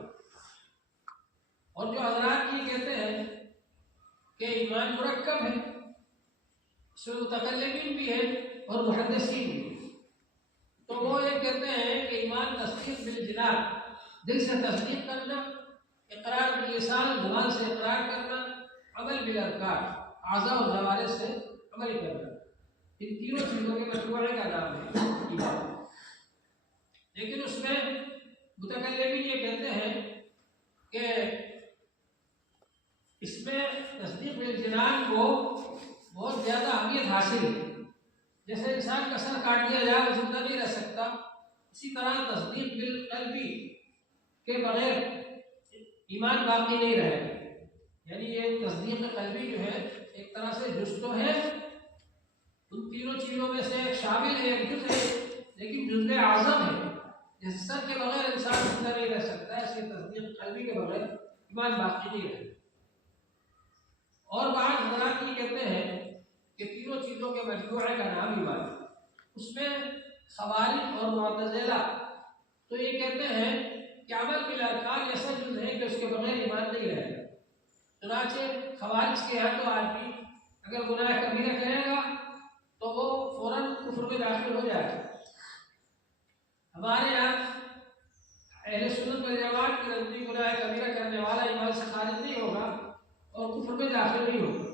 اور جو حضرات یہ کہتے ہیں کہ ایمان مرکب ہے، اس میں متکلمین بھی ہے اور محدثین بھی ہے، تو وہ یہ کہتے ہیں کہ ایمان تصدیق بالجنان، دل سے تصدیق کرنا، اقرار باللسان زبان سے اقرار کرنا، عمل بالارکان اعضاء اور جوارح سے عمل کرنا. ان تینوں چیزوں کے مجموعے کا نام ہے ایمان. لیکن اس میں متکلمین یہ کہتے ہیں کہ اس میں تصدیق بالجنان کو بہت زیادہ اہمیت حاصل ہے. جیسے انسان کا سر کاٹ دیا جائے وہ زندہ نہیں رہ سکتا، اسی طرح تصدیق بالقلبی کے بغیر ایمان باقی نہیں رہے گا. یعنی یہ تصدیق قلبی جو ہے ایک طرح سے جز تو ہے، ان تینوں چیزوں میں سے ایک شامل ہے، ایک جز ہے، لیکن جزء اعظم ہے. جس سر کے بغیر انسان زندہ نہیں رہ سکتا ہے، اسی تصدیق قلبی کے بغیر ایمان باقی نہیں رہے. اور بعض حضرات یہ کہتے ہیں کہ تینوں چیزوں کے مجموعے کا نام ایمان. اس میں خوارج اور معتزلہ تو یہ کہتے ہیں کہ عمل بالارکان ایسا جز ہے کہ اس کے بغیر ایمان نہیں رہے گا. چنانچہ خوارج کے یہاں تو آدمی اگر گناہ کبیرہ کرے گا تو وہ فوراً کفر میں داخل ہو جائے گا. ہمارے یہاں اہل سنت والجماعت کے نزدیک گناہ کبیرہ کرنے والا ایمان سے خارج نہیں ہوگا اور کفر میں داخل نہیں ہوگا.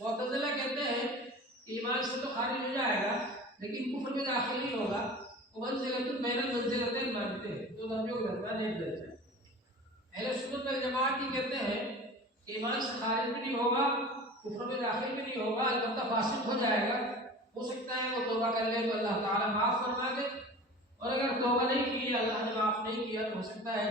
معتزلہ کہتے ہیں کہ ایمان سے تو خارج ہو جائے گا لیکن کفر میں داخل نہیں ہوگا. وہ منزلۃ بین المنزلتین مانتے ہیں، دو درجوں کے درمیان ایک درجہ ہے. اہل سنت والجماعت یہ کہتے ہیں کہ ایمان سے خارج بھی نہیں ہوگا، کفر میں داخل بھی نہیں ہوگا، البتہ فاسق ہو جائے گا. ہو سکتا ہے وہ توبہ کر لے تو اللہ تعالیٰ معاف فرما دے، اور اگر توبہ نہیں کی، اللہ نے معاف نہیں کیا تو ہو سکتا ہے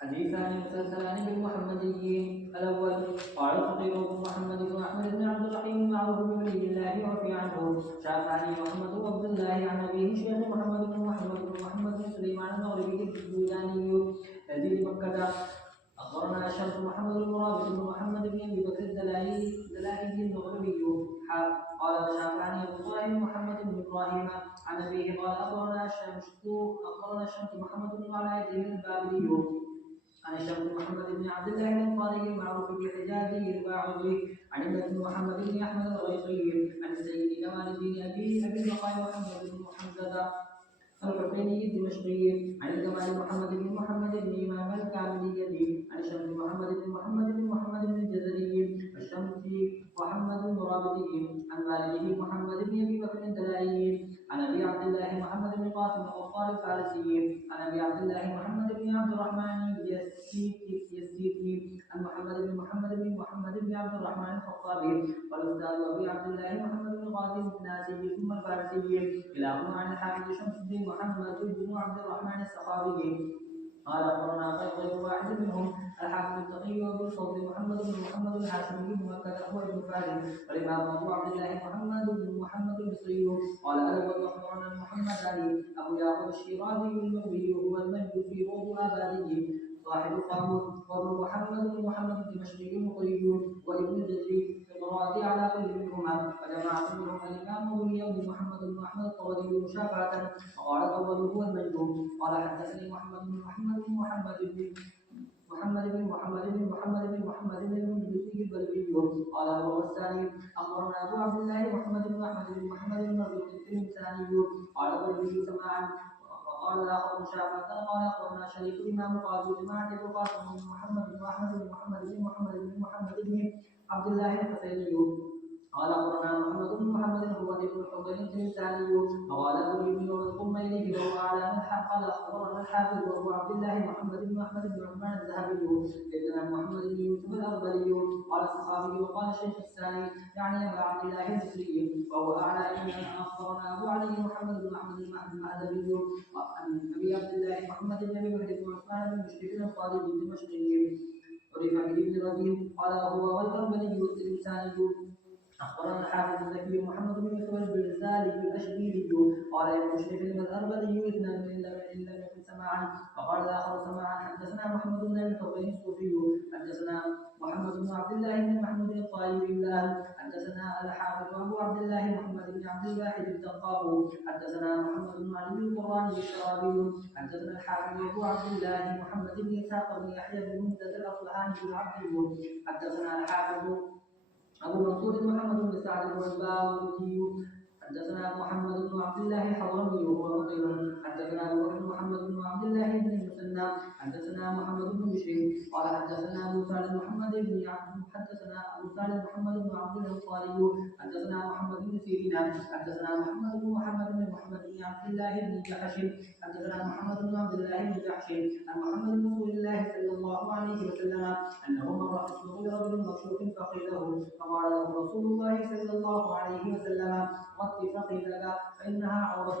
حديثان مسلسلان بالمحمديين الأول قال الفقيه محمد بن أحمد بن عبد الرحيم معروف بولي الله وفي عنه شافعني محمد بن عبد الله عن أبيه شيخ محمد بن سليمان المغربي الجوزاني الذي بمكة. أخبرنا الشمس محمد بن مرابط بن محمد بن أبي بكر الدلائي المغربي قال وشافعني أبو طاهر محمد بن إبراهيم عن أبيه قال أخبرنا الشمس محمد بن علاء البابلي عن الشمس محمد بن عبد الله الانصاري المعروف بحجازه الباعوي عن ابن محمد بن احمد الغيطي عن السيد كمال الدين ابي البقاء محمد بن حمزه الحسيني الدمشقي عن الكمال محمد بن امام الكاملي عن الشمس محمد بن الجزري الشمس محمد المرابطي عن والده محمد بن ابي بكر الدلائي عن ابي عبد الله محمد بن قاسم الغفار الفارسي عن ابي عبد الله محمد بن عبد الرحمن اليسيتي عن محمد بن عبد الرحمن الخطابي والاستاذ ابي عبد الله محمد بن قاسم الناسي ثم الفارسي كلاهما عن الحافظ شمس الدين محمد بن عبد الرحمن السخاوي قال اخبرنا غير واحد منهم الحافظ التقي وابو الفضل محمد الهاشمي بن مكه هو ابن فارس والامام ابو عبد الله محمد المصري قال الاول اخبرنا محمد علي ابو يعقوب الشيرازي المغربي هو المجد في روض ابادي صاحب القاموس وابو محمد الدمشقي المقري وابن الجزري في القراءة على كل منهما وجماعة منهم الامام ابو اليوم محمد بن احمد الطوالي مشافعة وقال الاول هو المجد قال حدثني محمد بن المجلسي البلبي قال هو الثاني اخبرنا ابو عبد الله محمد بن احمد المرزوقي الانساني قال البلبي سماعا وقال الاخر مشافعه قال اخبرنا شريك الامام قاضي جماعه القاسم بن محمد بن احمد بن محمد بن عبد الله الحسيني قال اخبرنا محمد بن محمد هو ابن الحسين الانساني وقال ابو اليمين وضم اليه له اعلان الحق قال اخبرنا الحافظ وابو عبد الله محمد بن احمد بن عثمان الذهبي سيدنا محمد بن يوسف الاربلي قال الصحابي وقال الشيخ الثاني يعني ابا عبد الله المصري وهو اعلى ان اخبرنا ابو علي محمد بن احمد المهدوي عن ابي عبد الله محمد بن ابي بكر بن عثمان بن مشرك الانصاري الدمشقي ورفع بن ربيع قال هو والاربلي الانساني أخبرنا الحافظ الزكي محمد بن يوسف البرزالي الأشبيلي قال ابن مشرف الأربلي اثنان إن لم يكن سماعا فقال الآخر سماعا حدثنا محمد بن الحسين الصوفي حدثنا محمد بن عبد الله بن محمود الطائي بالله حدثنا الحافظ أبو عبد الله محمد بن عبد الواحد الدقاق حدثنا محمد بن علي القراني الشرابي حدثنا الحافظ أبو عبد الله محمد بن إسحاق بن يحيى بن مندة الأصبهاني بن عبد حدثنا الحافظ أبو منصور محمد بن سعد الباوردي حدثنا محمد بن عبد الله الحضرمي وهو مقيم حدثنا أبو بكر محمد بن عبد الله بن المثنى حدثنا محمد بن بشير قال حدثنا أبو سالم محمد بن عبد الأنصاري حدثنا محمد بن سيرين حدثنا محمد بن عبد الله بن جحش حدثنا محمد بن عبد الله بن جحش عن محمد بن رسول الله صلى الله عليه وسلم أنه مر في السوق برجل مكشوف فقيله فقال له رسول الله صلى الله عليه وسلم فقيلك فإنها عورة.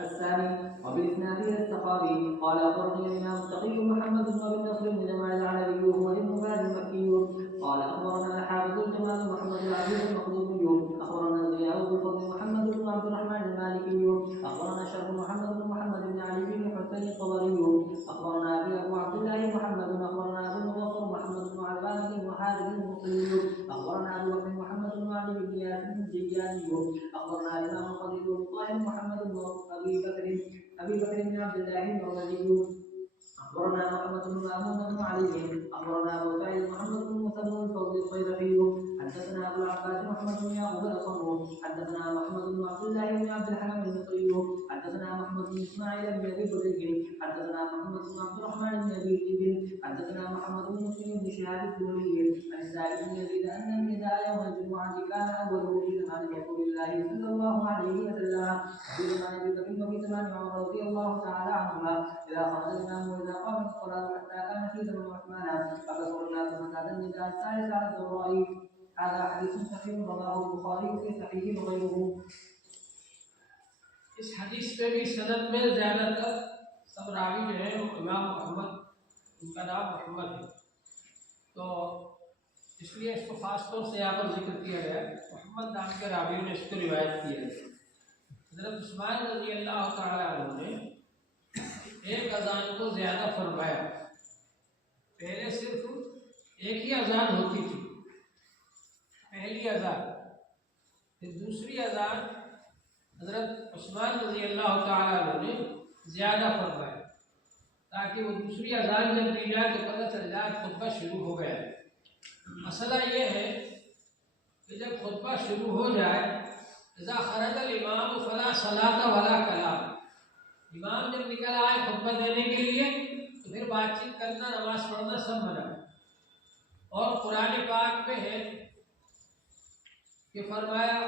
الثاني وبالإسناد إلى السخاوي قال أخبرني الإمام التقي محمد بن أبي النصر بن جماعة العلوي وهو ابن فهد المكي قال أخبرنا الحافظ الجمال محمد العبيد المخزومي أخبرنا ضياء بن الفضل محمد بن عبد الرحمن المالكي أخبرنا شرف محمد بن محمد بن علي بن حسين الطبري أخبرنا أبو عبد الله محمد أخبرنا أبو المظفر محمد بن عبان بن وحارث المصري أخبرنا أبو بكر محمد بن علي بن ياسين الجياني أخبرنا الإمام القدير الطاهر محمد بن أبي بكر بن عبد الله المروزي أخبرنا محمد بن مأمون بن علي أخبرنا أبو سعيد محمد بن موسى بن الفوز الصيرفي حدثنا أبو العباس محمد بن يعقوب الأصم حدثنا محمد بن عبد الله بن عبد الحليم المصري حدثنا محمد بن إسماعيل بن أبي بدر حدثنا محمد بن عبد الرحمن بن أبي ذئب حدثنا محمد بن مسلم بن شهاب الزهري عن سعيد بن يزيد أن النداء يوم الجمعة كان أوله في زمان رسول الله صلى الله عليه وسلم في زمان أبي بكر وفي زمان عمر رضي الله تعالى عنهما إذا خرج الإمام وإذا قام الصلاة حتى كان في زمن عثمان فكثر الناس فزاد النداء الثالث على الزهراء. هذا حديث صحيح رواه البخاري في صحيحه وغيره. اس حدیث پہ بھی سند میں زیادہ تر سب راوی جو ہیں وہ امام محمد، ان کا نام محمد ہے، تو اس لیے اس کو خاص طور سے یہاں پر ذکر کیا گیا ہے۔ محمد نام کے راویوں نے اس کو روایت کی ہے۔ حضرت عثمان رضی اللہ تعالیٰ عنہ نے ایک اذان کو زیادہ فرمایا۔ پہلے صرف ایک ہی اذان ہوتی تھی، پہلی اذان، پھر دوسری اذان حضرت عثمان رضی اللہ تعالیٰ عنہ نے زیادہ فرمایا تاکہ وہ دوسری اذان جب دی جائے تو پتہ چل جائے خطبہ شروع ہو گیا۔ مسئلہ یہ ہے کہ جب خطبہ شروع ہو جائے، اذا خرج الامام فلا صلاۃ ولا کلام، امام جب نکل آئے خطبہ دینے کے لیے تو پھر بات چیت کرنا، نماز پڑھنا سب منع ہے۔ اور قرآن پاک میں ہے کہ فرمایا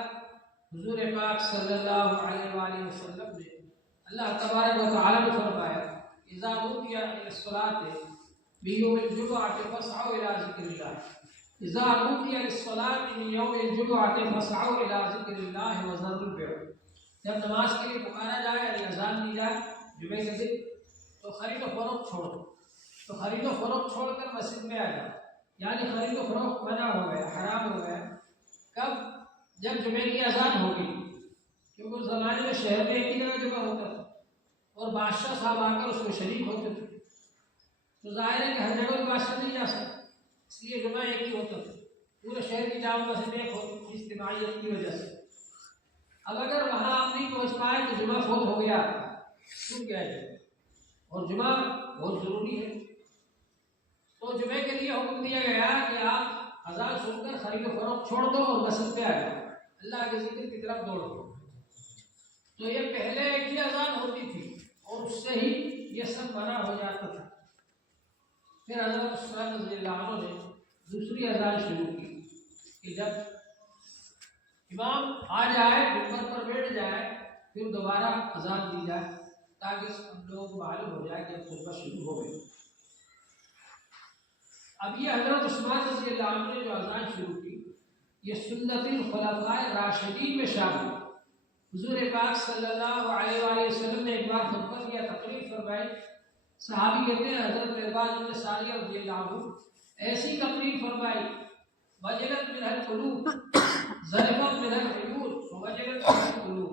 حضور پاک صلی اللہ علیہ وآلہ وسلم نے، اللہ تبارک و تعالیٰ نے فرمایا اذا نودی للصلاۃ بیوم الجمعۃ فاسعوا الی ذکر اللہ، اذا نودی للصلاۃ من یوم الجمعۃ فاسعوا الی ذکر اللہ وذروا البیع، جب نماز کے لیے پکارا جائے یعنی اذان دی جائے جمعے کے دن تو خرید و فروخت چھوڑو، تو خرید و فروخت چھوڑ کر مسجد میں آ جاؤ، یعنی خرید و فروخت منع ہو گیا، حرام ہو گیا۔ کب؟ جب جمعے کی اذان ہوگی، کیونکہ اس زمانے میں شہر میں ایک ہی جگہ جمعہ ہوتا تھا اور بادشاہ صاحب آ کر اس میں شریک ہوتے تھے، تو ظاہر ہے کہ ہر جگہ بادشاہ نہیں جا سکتا، اس لیے جمعہ ایک ہی ہوتا تھا، پورے شہر کی جامع مسجد ایک ہوتی تھی اجتماعیت کی وجہ سے۔ اب اگر وہاں آپ نہیں پہنچ پائے تو جمعہ فوت ہو گیا، چھوٹ گیا جائے، اور جمعہ بہت ضروری ہے، تو جمعے کے لیے حکم دیا گیا کہ آپ اذان سن کر خرید و فروخت چھوڑ دو اور مسجد پہ آ جاؤ، اللہ کے ذکر کی طرف دوڑ دو۔ تو یہ پہلے ایک ہی اذان ہوتی تھی اور اس سے ہی یہ سب منع ہو جاتا تھا۔ پھر حضرت عثمان رضی اللہ عنہ نے دوسری اذان شروع کی کہ جب امام آ جائے، منبر پر بیٹھ جائے، پھر دوبارہ اذان دی جائے تاکہ ہم لوگوں کو معلوم ہو جائے کہ اب خطبہ شروع ہو گئی۔ اب یہ حضرت عثمان رضی اللہ عنہ نے جو اذان شروع کی، یہ سنت الخلفاء راشدین میں شامل ہے۔ حضور پاک صلی اللہ علیہ وآلہ وسلم نے ایک بار خطبہ دیا، تقریر فرمائی، صحابی کہتے ہیں حضرت عرباض بن ساریہ رضی اللہ عنہ ایسی تقریر فرمائی، وجلت منها القلوب، ذرفت منها العیون، وجلت منها القلوب،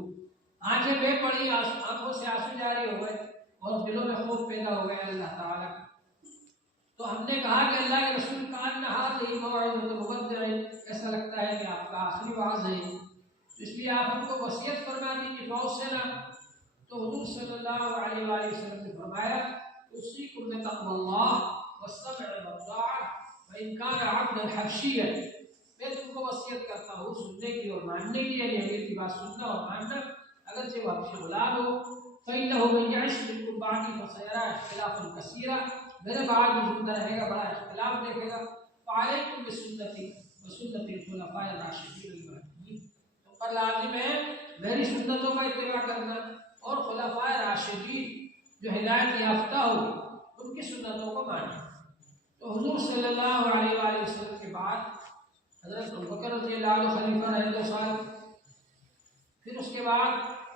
آنکھیں بے پڑی، آنکھوں سے آنسو جاری ہو گئے اور دلوں میں خوف پیدا ہو گیا اللہ تعالیٰ۔ تو ہم نے کہا کہ اللہ کے رسول کا هذه موعظة مودع، ایسا لگتا ہے کہ آپ کا آخری وعظ ہے، اس لیے آپ ہم کو وصیت فرما دیجیے فوصنا۔ تو حضور صلی اللہ علیہ وآلہ وسلم نے فرمایا اوصیکم بتقوی اللہ والسمع والطاعۃ وان کان عبدا حبشیا، میں تم کو وصیت کرتا ہوں سننے کی اور ماننے کی، یعنی امیر کی بات سننا اور ماننا اگرچہ وہ حبشی غلام ہو۔ فإنه من يعش منكم بعدي فسيرى اختلافا كثيرا، میرے بعد میں زندہ رہے گا، بڑا اختلاف دیکھے گا۔ فعلیکم بسنتی وسنت الخلفاء الراشدین المہدیین، تم پر لازم ہے میری سنتوں کا اتباع کرنا اور خلفاء راشدین جو ہدایت یافتہ ہو ان کی سنتوں کو ماننا۔ تو حضور صلی اللہ علیہ وآلہ وسلم کے بعد حضرت ابوبکر رضی اللہ عنہ خلیفہ رہے 2 سال، پھر اس کے بعد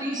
30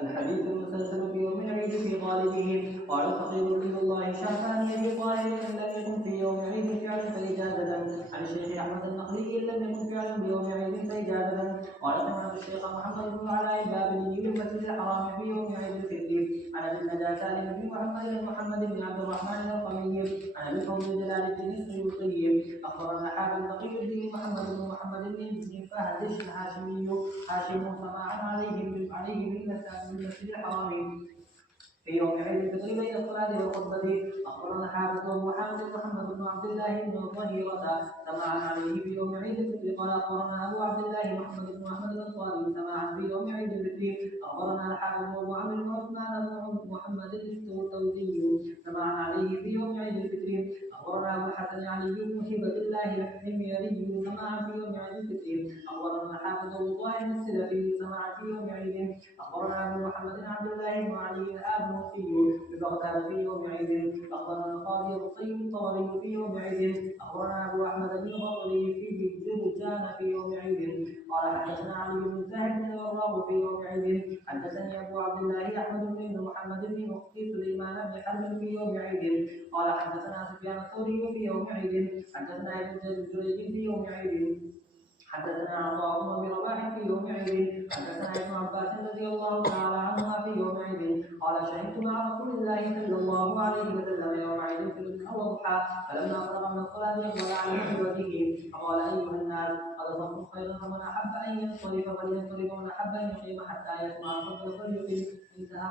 الحديث المسلسل في يوم العيد في غالبه. قال الخطيب رحمه الله شاف ان ابي طاهر ان لم يكن في يوم عيد فعل فاجازه، عن الشيخ احمد النخعي ان لم يكن فعل بيوم عيد فاجازه. قال سمعت الشيخ محمد بن علاء البابلي بالمسجد الحرام في يوم عيد الفطر، عن ابي النجاة سالم بن محمد بن عبد الرحمن القمي، عن ابي الفضل جلال الدين السيوطي. اخبرنا حافظ تقي الدين محمد بن فهد الهاشمي هاشم سماعا عليه بالمسجد الحرام في يوم عيد الفطر بين الصلاة والخطبة. أخبرنا حافظ محمد بن عبد الله بن ظهيرة سماعا عليه في يوم عيد الفطر. قال أخبرنا أبو عبد الله محمد بن أحمد الأنصاري سماعا في يوم عيد الفطر. أخبرنا الحافظ أبو عمرو بن عثمان بن محمد التوزي سماعا عليه في يوم عيد الفطر. أخبرنا أبو الحسن علي بن هبة الله الحميري سماعا في يوم عيد الفطر. أخبرنا الحافظ أبو طاهر السلفي سماعا في يوم عيد. أخبرنا أبو محمد عبد الله بن علي الآبنوسي ببغداد في يوم عيد. أخبرنا القاضي الطيب الطبري في يوم عيد. أخبرنا أبو أحمد بن الغطري في جرجان في يوم عيد. قال حدثنا علي بن زاهد بن الراغ في يوم عيد. حدثني أبو عبد الله أحمد بن محمد بن مفتي سليمان بن حرب في يوم عيد. قال حدثنا سفيان الثوري في يوم عيد. حدثنا ابن جريج في يوم عيد. حدثنا عطاء بن رباح في يوم عيد. حدثنا ابن عباس رضي الله تعالى عنهما في يوم عيد. قال شهدت مع رسول الله صلى الله عليه وسلم يوم عيد في او ضحى، فلما فرغ من الصلاه اقبل على وجهه فقال ايها الناس قد صرتم خيرا، فمن احب ان ينصرف فلينصرف، ومن احب ان يقيم حتى يسمع الخطبه فليقيم. انتهى.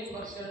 1%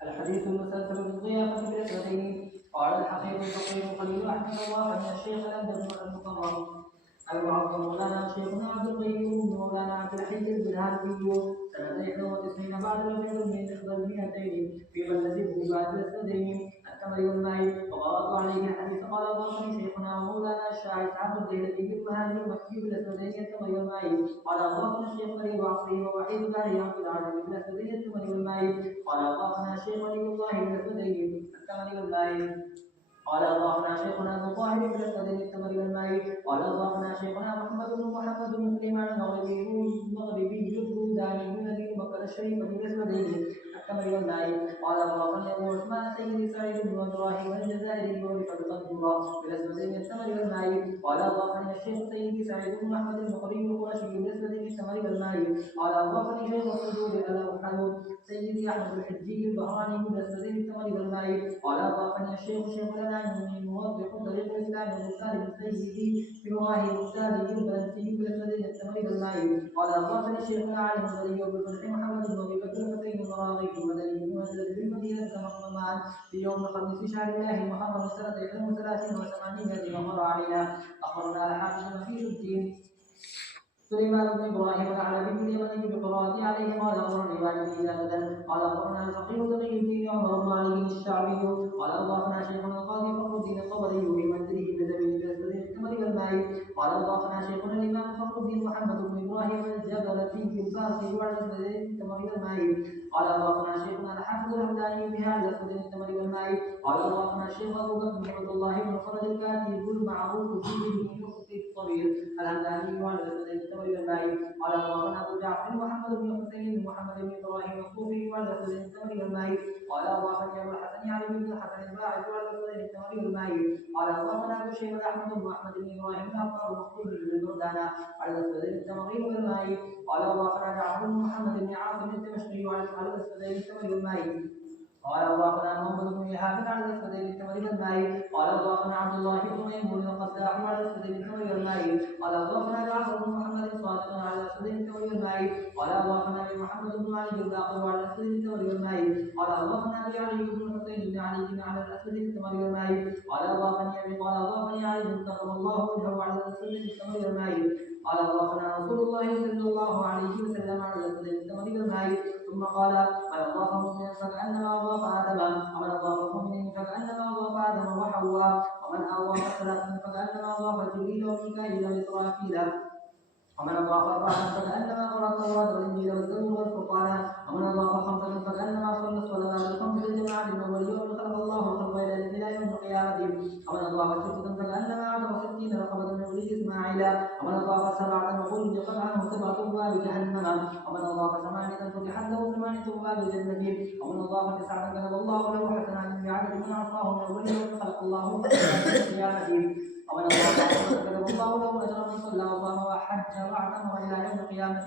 الحديث المسلسل بالضيافة بالأسودين. قال الحقيق الفقير خليل أحمد الله أن الشيخ الأندلس المكرم أبو عبد مولانا شيخنا عبد القيوم مولانا عبد الحي البلهاربي سنة 91 بعد الربيع من إحدى المئتين في بلدة بعد الأسودين التمر والماء. وقرأت عليه الحديث. قال أخبرني شيخنا ومولانا الشاعر إسحاق الدهلي بالمهاجر المكي بالأسودين التمر والماء. قال أخبرنا الشيخ ولي عصره ووحيد الله عبد العزيز بالأسودين التمر والماء. قال أخبرنا الشيخ ولي الله بالأسودين التمر والماء. قال أخبرنا شيخنا أبو طاهر بن الأسودين التمر والماء. قال أخبرنا شيخنا محمد بن سليمان المغربي البلداني بن أبي بكر الشريف بالأسودين التمر والماء. قال أخبرني أبو عثمان سيدي سعيد بن إبراهيم الجزائري ورفعت القدورة بالنسبة للتمر والماء. قال أخبرني الشيخ سيدي سعيد بن أحمد المقري القرشي بالنسبة للتمر والماء. قال أخبرني شيخ الصدور الأوحد سيدي أحمد الحجي البهراني بالنسبة للتمر والماء. قال أخبرني الشيخ الأناني موضح طريق الإسلام المختار سيدي إبراهيم الشاذلي البلنسي بالنسبة للتمر والماء. قال أخبرني الشيخ العالم الولي بالفتح محمد بن أبي بكر الحسين المراغي المدني بمنزلة بالمدينة كمقدمان في يوم الخميس شهر الله المحرم سنة 31 و800 ومر علينا. أخبرنا الحاكم في الدين سليمان بن ابراهيم العلوي اليمني بقراءته عليه. قال اخبرني والدي ابدا. قال اخبرنا الفقيه تقي الدين عمر بن علي الشعبي. قال اضافنا شيخنا القاضي فخر الدين الطبري بمنزله بزميل بلسبه التمر والماء. قال اضافنا شيخنا الامام فخر الدين محمد بن ابراهيم الجبلتي الباقي وعلى التمر والماء. قال اضافنا شيخنا الحافظ الهمداني بهذا التمر والماء. قال اضافنا الشيخ ابو بكر بن عبد الله بن فرج الكاتب المعروف به الطويل الهمداني وعلى التمر والماء. قال اخبرنا ابو جعفر محمد بن حسين بن محمد بن ابراهيم الصوفي وعلى التمر والماء. قال اضافني ابو الحسن علي بن الحسن الباعث وعلى التمر والماء. قال اضافنا ابو شيخ احمد بن احمد بن ابراهيم الافطار المخطوب بالبردانه على التمر والماء. قال اضافنا جعفر بن محمد بن عاصم الدمشقي وعلى التمر والماء. قال اضافنا محمد بن ايهاب على الاسفل التمر والماء. قال اضافنا عبد الله بن ميمون القداح على الاسفل التمر والماء. قال اضافنا جعفر بن محمد صادق على الاسفل التمر والماء. قال اضافنا محمد بن علي الباقر على الاسفل التمر والماء. قال اضافنا علي بن حسين بن علي على الاسفل التمر والماء. قال اضافني علي بن كرم الله وجهه على الاسفل التمر والماء. قال اضافنا رسول الله صلى الله عليه وسلم على الاسفل التمر والماء. ثم قال من اضاف مؤمنا فكانما اضاف ادم ومن اضاف مؤمنا فكانما اضاف ادم وحواء ومن اضاف ثلاثا فكانما اضاف جبريل وميكائيل واسرافيل ومن اضاف اربعه فكانما قرأ التوراه والانجيل والزبور والفرقان ومن اضاف خمسه فكانما صلى الصلاه الخمس للجماعه من اول يوم خلق الله الخلق الى يوم القيامه. ومن اضاف سته فكانما اعتق 60 رقبه من ولد اسماعيل. ومن اضاف سبعه وخلق عنه 7 ابواب جهنم. ومن اضاف 8 فتحت له 8 ابواب الجنه. ومن اضاف 9 كتب الله له حسنات بعدد من عصاه من اول يوم خلق الله الخلق الى القيامه. ومن اضاف كتب الله له اجرا من صلى وصام وحج واعتمر الى يوم القيامه.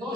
2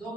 2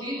3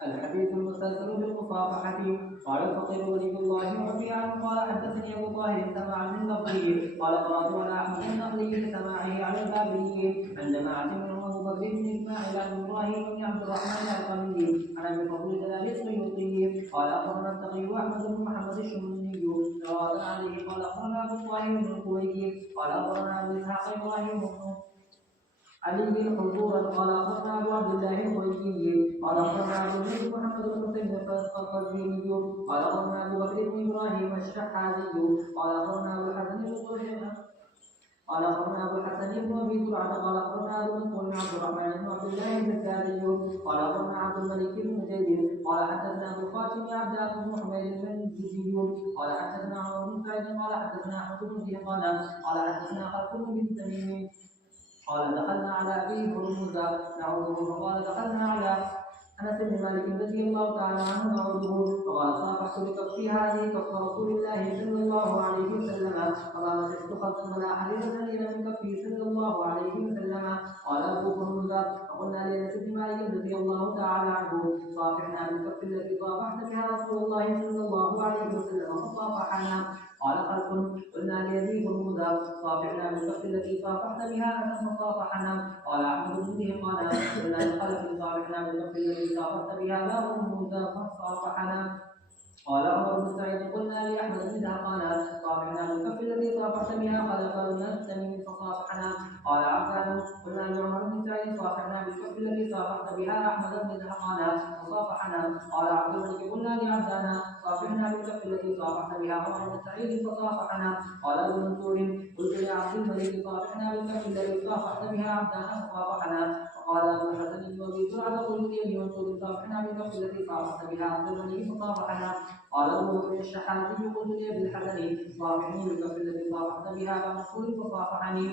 الحديث المسلسل بالمصافحة. قال الفقيه ولي الله رضي عنه قال حدثني أبو طاهر سماعا من لفظه قال قرأت على أحمد النقلي بسماعه على البابلي عن جماعة منهم أبو بكر بن إسماعيل عن إبراهيم بن عبد الرحمن القمي عن أبي فضل جلال السيوطي قال أخبرنا التقي أحمد بن محمد الشمري رواه عليه قال أخبرنا أبو طاهر بن الكويتي قال أخبرنا أبو إسحاق إبراهيم بن علي بن حضورا قال أخبرنا أبو عبد الله الخليجي قال أخبرنا أبو الحسن محمد بن حسين القزويني قال أخبرنا أبو بكر بن إبراهيم الشحاذي قال أخبرنا أبو الحسن بن طلحة قال أخبرنا أبو الحسن بن أبي زرعة قال أخبرنا أبو منصور بن عبد الرحمن بن عبد الله الزكاري قال أخبرنا عبد الملك بن زيد قال حدثنا أبو القاسم عبد الله بن حميد الجزي قال حدثنا عمرو بن سعيد قال حدثنا أحمد بن دهقان قال حدثنا خلف بن تميم قال دخلنا على أبي هرمز نعوذه فقال دخلنا على أنس بن مالك رضي الله تعالى عنه نعوذه فقال صافحت بكفي هذه كف رسول الله صلى الله عليه وسلم فقال مسحت خلفا ولا حريرة إلى من كفه صلى الله عليه وسلم قال أبو هرمز فقلنا لأنس بن مالك رضي الله تعالى عنه صافحنا بالكف التي صافحت بها رسول الله صلى الله عليه وسلم فصافحنا قال خلف قلنا لأبي هرمز صافحنا بالكف التي صافحت بها أنس فصافحنا قال أحمد بن دهقان قلنا لخلف صافحنا بالكف التي صافحت بها لا هرمز فصافحنا قال عمر بن سعيد قلنا لأحمد بن دهقان صافحنا بالكف التي صافحت بها خلف بن تميم فصافحنا قال عبدان قلنا لعمر بن سعيد صافحنا بالكف التي صافحت بها أحمد بن دهقان فصافحنا قال عبد الملك قلنا لعبدان صافحنا بالكف التي صافحت بها عمر بن سعيد فصافحنا قال ابو منصور قلت لعبد الملك صافحنا بالكف التي صافحت بها عبدان فصافحنا وقال ابو الحسن بن ابي زرعه قلت لابي منصور صافحنا بالكف التي صافحت بها عبد الملك فصافحنا قال ابو بكر الشحاذي قلت لابي الحسن صافحني بالكف التي صافحت بها ابا منصور فصافحني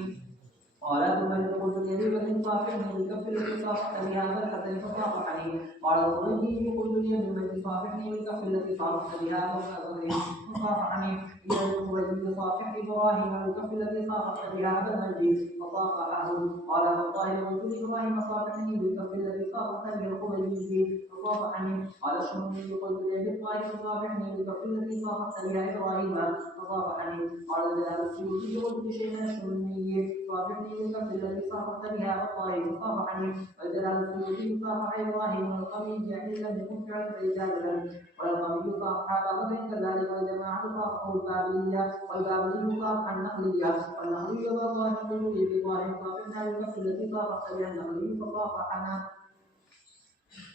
قال ابو الملك قلت لابي بكر صافحني بالكف التي صافحت بها ابا الحسن فصافحني قال الخليجي قلت لابي الملك صافحني بالكف التي صافحت بها ابا الحسن فصافحني الى الخليجي صافح ابراهيم بالكف التي صافحت بها ابا الملك فصافحه قال ابو الطاهر قلت لابراهيم صافحني بالكف التي صافحت بها الخليجي فصافحني قال الشمري قلت لابي الطاهر صافحني بالكف التي صافحت بها ابراهيم فصافحني قال جلال السيوطي قلت لشيخنا الشمري صافحني بالكف التي صافحت بها ابا الطاهر فصافحني وجلال السيوطي صافح ابراهيم والقمي يعني لم يكن فعلا فاجازه والقمي صافح ابا بكر كذلك والجماعه صافحوا البابليه والبابلي صافح النخليه والنخلي والله قلت لابي طاهر صافحنا بالكف التي صافحت بها النخلي فصافحنا.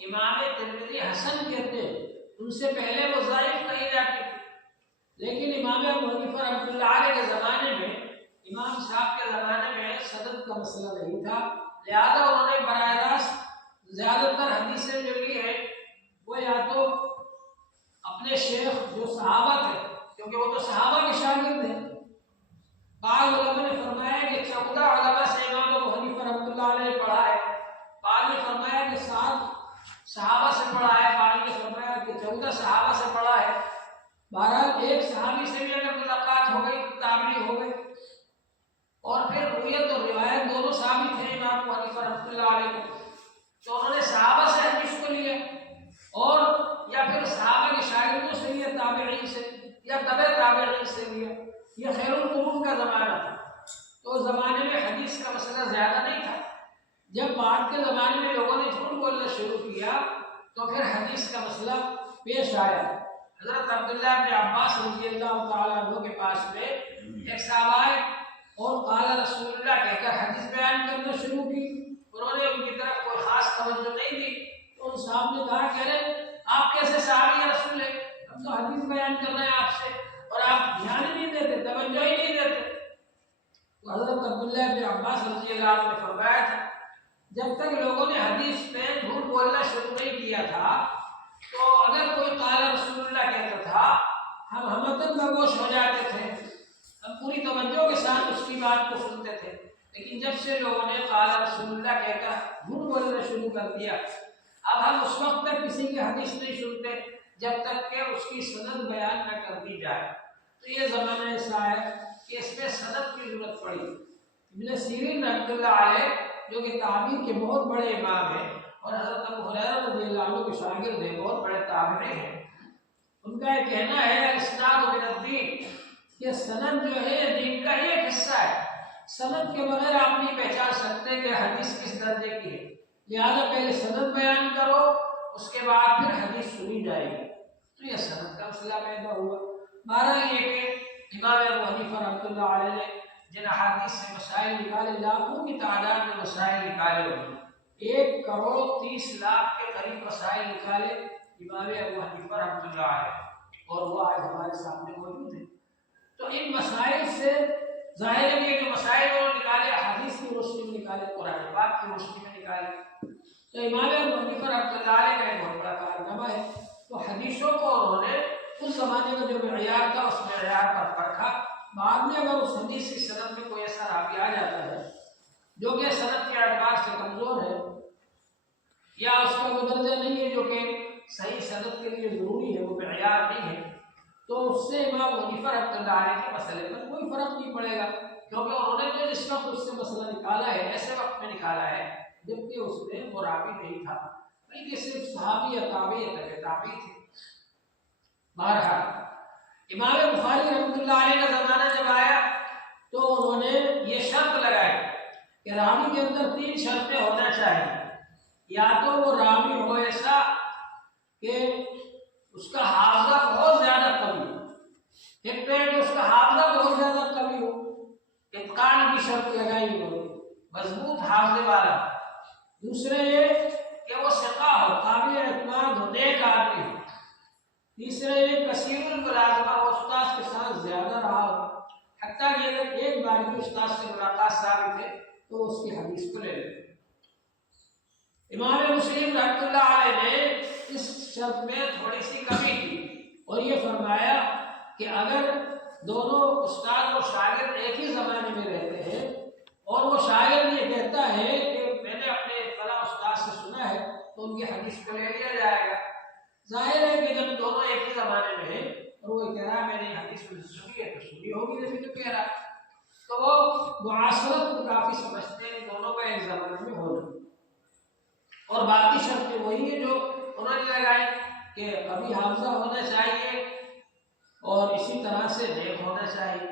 امام ترمذی حسن کہتے ہیں، ان سے پہلے وہ ضعیف کہی جاتی تھی، لیکن امام ابو حنیفہ رحمۃ اللہ علیہ کے زمانے میں، امام صاحب کے زمانے میں سند کا مسئلہ نہیں تھا، لہذا انہوں نے براہ راست زیادہ تر حدیثیں جو لی ہے وہ یا تو اپنے شیخ جو صحابہ تھے، کیونکہ وہ تو صحابہ کے شاگرد ہیں، بعض علماء نے فرمایا کہ 14 علماء سے امام ابو حنیفہ رحمۃ اللہ علیہ نے پڑھا ہے، بعض نے فرمایا کہ 7 صحابہ سے پڑھا ہے، بعض نے فرمایا کہ 14 صحابہ سے پڑھا ہے۔ بہرحال ایک صحابی سے بھی اگر ملاقات ہو گئی تو تابعی ہو گئی، اور پھر روایت اور روایت دونوں صحابی تھے امام ابو حنیفہ رحمۃ اللہ علیہ، تو انہوں نے صحابہ سے حدیث کو لیا، اور یا پھر صحابہ کے شاگردوں سے لیا، تابعین سے یا تبع تابعین سے لیا۔ یہ خیر القرون کا زمانہ تھا، تو اس زمانے میں حدیث کا مسئلہ زیادہ نہیں تھا۔ جب بعد کے زمانے میں لوگوں نے جھوٹ بولنا شروع کیا تو پھر حدیث کا مسئلہ پیش آیا۔ حضرت عبداللہ بن عباس رضی اللہ تعالیٰ عنہ کے پاس میں ایک صاحب آئے اور قال رسول اللہ کہہ کر حدیث بیان کرنا شروع کی، انہوں نے ان کی طرف کوئی خاص توجہ نہیں دی، تو ان صاحب نے کہا کہ آپ کیسے صحابی رسول ہیں، ہم تو حدیث بیان کر رہے ہیں آپ سے اور آپ دھیان ہی نہیں دیتے، توجہ ہی نہیں دیتے۔ تو حضرت عبداللہ بن عباس رضی اللہ عنہ نے فرمایا تھا جب تک لوگوں نے حدیث میں جھوٹ بولنا شروع نہیں کیا تھا تو اگر کوئی قال رسول اللہ کہتا تھا ہم ہمتن بگوش ہو جاتے تھے، ہم پوری توجہ کے ساتھ اس کی بات کو سنتے تھے، لیکن جب سے لوگوں نے قال رسول اللہ کہہ کر جھوٹ بولنا شروع کر دیا، اب ہم اس وقت تک کسی کی حدیث نہیں سنتے جب تک کہ اس کی سند بیان نہ کر دی جائے۔ تو یہ زمانہ ایسا ہے کہ اس میں سند کی ضرورت پڑی۔ ابن سیرین رحمۃ اللہ علیہ جو کہ تعبیر کے بہت بڑے امام ہیں اور حضرت ابو ہریرہ رضی اللہ عنہ کے شاگرد ہیں، بہت بڑے تابعی ہیں، ان کا یہ کہنا ہے الاسناد من الدین، کہ سند جو ہے دین کا ایک حصہ ہے، سند کے بغیر آپ نہیں پہچان سکتے کہ حدیث کس درجے کی ہے، لہذا پہلے سند بیان کرو اس کے بعد پھر حدیث سنی جائے گی۔ تو یہ سند کا مسئلہ پیدا ہوا۔ بہرحال یہ کہ امام ابو حنیفہ رحمۃ اللہ علیہ نے جن احادیث سے مسائل نکالے، لاکھوں کی تعداد میں مسائل نکالے ہوئے، 1 کروڑ 30 لاکھ کے قریب مسائل نکالے امام ابو حنیفہ رحمۃ اللہ علیہ، اور وہ آج ہمارے سامنے موجود ہیں۔ تو ان مسائل سے ظاہر ہے کہ جو مسائل انہوں نے نکالے حدیث کی روشنی میں نکالے، قرآن پاک کی روشنی میں نکالے، تو امام ابو حنیفہ رحمۃ اللہ علیہ کا ایک بہت بڑا کارنامہ ہے۔ تو حدیثوں کو انہوں نے اس زمانے کا جو معیار تھا اس معیار پر پرکھا، بعد میں اگر اس حدیث کی سند میں کوئی ایسا راوی آ جاتا ہے جو کہ سند کے اعتبار سے کمزور ہے یا اس کا وہ درجہ نہیں ہے جو کہ صحیح سند کے لیے ضروری ہے، وہ معیار نہیں ہے، تو اس سے امام حنیفہ رحمۃ اللہ علیہ کے مسئلے پر کوئی فرق نہیں پڑے گا، کیونکہ انہوں نے جو جس وقت اس سے مسئلہ نکالا ہے ایسے وقت میں نکالا ہے جبکہ اس میں وہ راوی نہیں تھا، بلکہ صرف صحابی یا تابعی یا تابعی تھے۔ بہرحال امام بخاری رحمۃ اللہ علیہ کا زمانہ جب آیا تو انہوں نے یہ شرط لگائی کہ راوی کے اندر 3 شرطیں ہونا چاہیے، یا تو وہ راوی ہو ایسا کہ اس کا حافظہ بہت زیادہ قوی ہو، ایک تو ہے کہ اس کا حافظہ بہت زیادہ قوی ہو، اتقان کی شرط لگائی انہوں نے، مضبوط حافظے والا، دوسرے یہ کہ وہ ثقہ ہو، قابل اعتماد ہو، نیک آدمی ہو، تیسرے یہ کثیر الملازمہ، وہ استاد کے ساتھ زیادہ رہا ہو، حتیٰ کہ اگر ایک بار بھی استاد سے ملاقات ثابت ہے تو اس کی حدیث کو لے لیں۔ امام مسلم رحمۃ اللہ علیہ نے اس شرط میں تھوڑی سی کمی کی اور یہ فرمایا کہ اگر دونوں استاد اور شاگرد ایک ہی زمانے میں رہتے ہیں اور وہ شاگرد یہ کہتا ہے کہ میں نے اپنے فلاں استاد سے سنا ہے تو ان کی حدیث کو لے لیا جائے گا۔ ظاہر ہے کہ جب دونوں ایک ہی زمانے میں ہیں اور وہ کہہ رہا ہے میں نے حدیث سنی ہے تو سنی ہوگی جیسے تو کہہ رہا، تو وہ معاصرت کو کافی سمجھتے ہیں دونوں کا ایک زمانے میں ہونا، اور باقی شرطیں وہی ہیں جو انہوں نے لگائی کہ کبھی حافظہ ہونا چاہیے اور اسی طرح سے نیک ہونا چاہیے،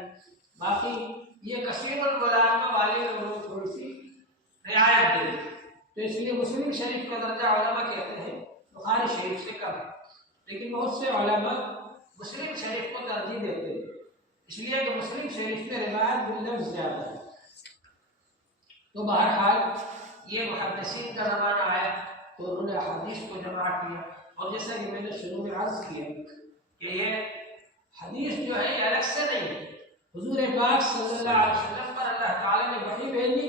باقی یہ کثیر الملازمہ والے لوگوں کو تھوڑی سی رعایت دے، تو اس لیے مسلم شریف کا درجہ علماء کہتے ہیں بخاری شریف سے کم ہے، لیکن بہت سے علماء مسلم شریف کو ترجیح دیتے ہیں، اس لیے کہ مسلم شریف میں روایت باللفظ زیادہ ہے۔ تو بہرحال یہ محدثین کا زمانہ آیا تو انہوں نے حدیث کو جمع کیا. اور جیسا کہ میں نے شروع میں عرض کیا کہ یہ حدیث جو ہے یہ الگ سے نہیں ہے. حضور پاک صلی اللہ علیہ وسلم پر اللہ تعالیٰ نے وحی بھیجی،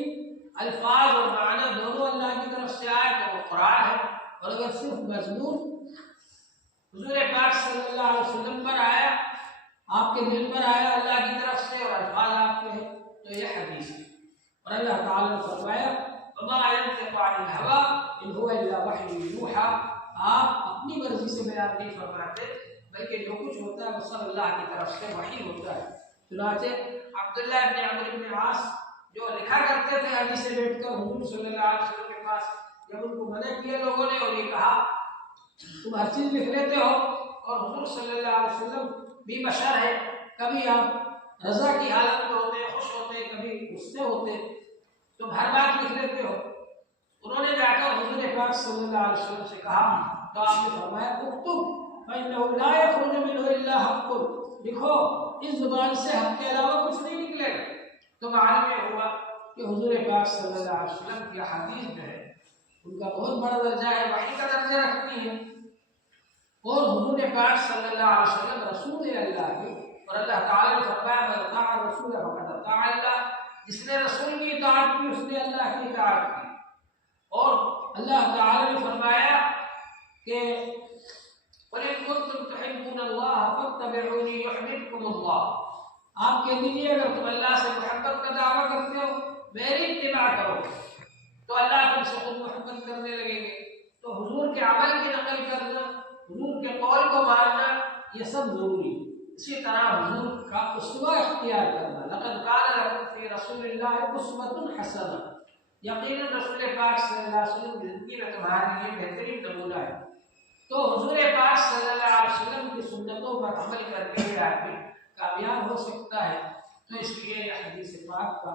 الفاظ اور معنی دونوں اللہ کی طرف سے آئے تو وہ قرآن ہے. اور اگر صرف مضمون حضور پاک صلی اللہ علیہ وسلم پر آیا، آپ کے دل پر آیا اللہ کی طرف سے اور الفاظ آپ کے ہیں تو یہ حدیث ہے. اور اللہ تعالیٰ نے فرمایا وما ينطق عن الهوى ان هو الا وحی یوحی، آپ اپنی مرضی سے بیان نہیں فرماتے بلکہ جو کچھ ہوتا ہے وہ سب اللہ کی طرف سے وحی ہوتا ہے. چنانچہ عبداللہ ابن عمرو بن عاص جو لکھا کرتے تھے علی سے بیٹھ کر حضور صلی اللہ علیہ وسلم کے پاس، جب ان کو منع کیا لوگوں نے اور یہ کہا تم ہر چیز لکھ لیتے ہو اور حضور صلی اللہ علیہ وسلم بھی بشر ہے، کبھی آپ رضا کی حالت میں ہوتے، خوش ہوتے، کبھی غصے ہوتے، تم ہر بات لکھ لیتے ہو. انہوں نے جا کر حضور پاک صلی اللہ علیہ وسلم سے کہا تو آپ نے فرمایا اکتب فإنه لا يخرج منه الا حق، لکھو اس زبان سے حق کے علاوہ کچھ نہیں نکلے گا. تو معلوم یہ ہوا کہ حضور پاک صلی اللہ علیہ وسلم کی حدیث جو ہے ان کا بہت بڑا درجہ ہے، وحی کا درجہ رکھتی ہے. اور حضور پاک صلی اللہ علیہ وسلم رسول اللہ ہے اور اللہ تعالیٰ نے فرمایا من اطاع الرسول فقد اطاع اللہ، جس نے رسول کی اطاعت کی اس نے اللہ کی اطاعت کی. اور اللہ تعالیٰ نے فرمایا کہ قل ان کنتم تحبون اللہ فاتبعونی یحببکم اللہ، آپ کہہ دیجیے اگر تم اللہ سے محبت کا دعویٰ کرتے ہو میری اتباع کرو تو اللہ تم سے خود محبت کرنے لگیں گے. تو حضور کے عمل کی نقل کرنا، حضور کے قول کو ماننا، یہ سب ضروری. اسی طرح حضور کا اسوہ اختیار کرنا، لقد کان لکم فی رسول اللہ اسوۃ حسنہ، یقیناً رسول پاک صلی اللہ علیہ وسلم زندگی میں تمہارے لیے بہترین نمونہ ہے. تو حضور پاک صلی اللہ علیہ وسلم کی سنتوں پر عمل کر کے آدمی کامیاب ہو سکتا ہے. تو اس لیے یہ حدیث پاک کا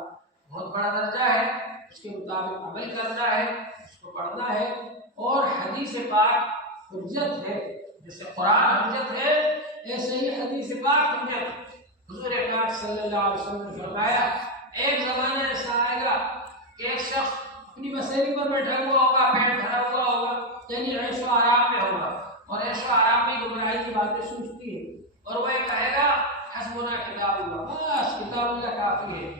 بہت بڑا درجہ ہے، اس کے مطابق عمل کرنا ہے، اس کو پڑھنا ہے. اور حدیث پاک حجت ہے، جیسے قرآن حجت ہے ایسے ہی حدیث پاک حجت. حضور پاک صلی اللہ علیہ وسلم نے فرمایا ایک زمانہ ایسا آئے گا کہ ایک شخص اپنی مسیری پر بیٹھا ہوا ہوگا، پیٹ بھرا ہوا ہوگا، یعنی عیش و آرام میں ہوگا اور عیش و آرام میں گمراہی کی باتیں سوچتی ہے اور وہ یہ کہے گا حسبنا کتاب اللہ، بس کتاب اللہ کافی ہے.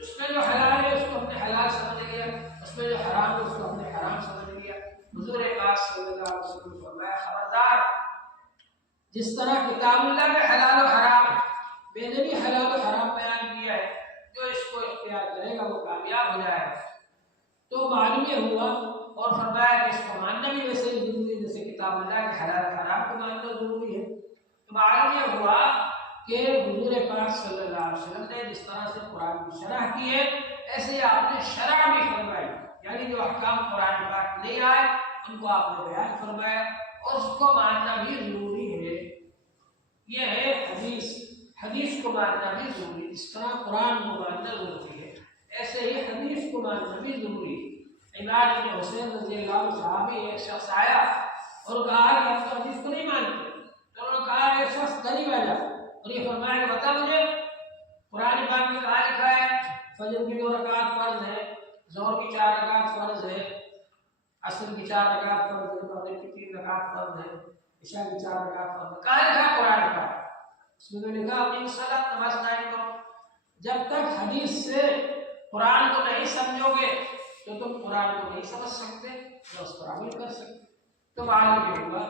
اس میں جو حلال ہے اس کو اپنے حلال سمجھ لیا، اس میں جو حرام ہے اس کو اپنے حرام سمجھ لیا. حضور پاک صلی اللہ علیہ وسلم نے فرمایا خبردار، جس طرح کتاب اللہ میں حلال و حرام ہے میں نے بھی حلال و حرام بیان کیا ہے، جو اس کو اختیار کرے گا وہ کامیاب ہو جائے گا. تو معلوم یہ ہوا اور فرمایا کہ اس کو ماننا بھی ویسے ہی ضروری ہے جیسے کتاب اللہ کے حلال و حرام کو ماننا ضروری ہے. تو معلوم یہ ہوا کہ حضور پاک صلی اللہ علیہ وسلم نے جس طرح سے قرآن کی شرح کی ہے ایسے ہی آپ نے شرح بھی فرمائی، یعنی جو احکام قرآن پاک نہیں آئے ان کو آپ نے بیان فرمایا اور اس کو ماننا بھی ضروری ہے. یہ ہے حدیث، حدیث کو ماننا بھی ضروری ہے. جس طرح قرآن کو ماننا ضروری ہے ایسے ہی حدیث کو ماننا بھی ضروری ہے. عمران بن حسین رضی اللہ عنہ صحابی ایک شخص آیا اور کہا کہ آپ تو حدیث کو نہیں مانتے. تو انہوں نے کہا ایک شخص قریب آ جا اور یہ فرمایا کہ بتا مجھے قرآن پاک میں کہاں لکھا ہے فجر کی 2 رکعات فرض ہے، ظہر کی 4 رکعات فرض ہے، عصر کی 4 رکعات فرض ہے، مغرب کی 3 رکعات فرض ہے، عشاء کی 4 رکعات فرض ہے. کہاں لکھا ہے قرآن پاک؟ اس میں تو لکھا اپنی صلاۃ نماز قائم کرو. جب تک حدیث سے قرآن کو نہیں سمجھو گے تو تم قرآن کو نہیں سمجھ سکتے نہ اس پر عمل کر سکتے. تو معلوم یہ ہوا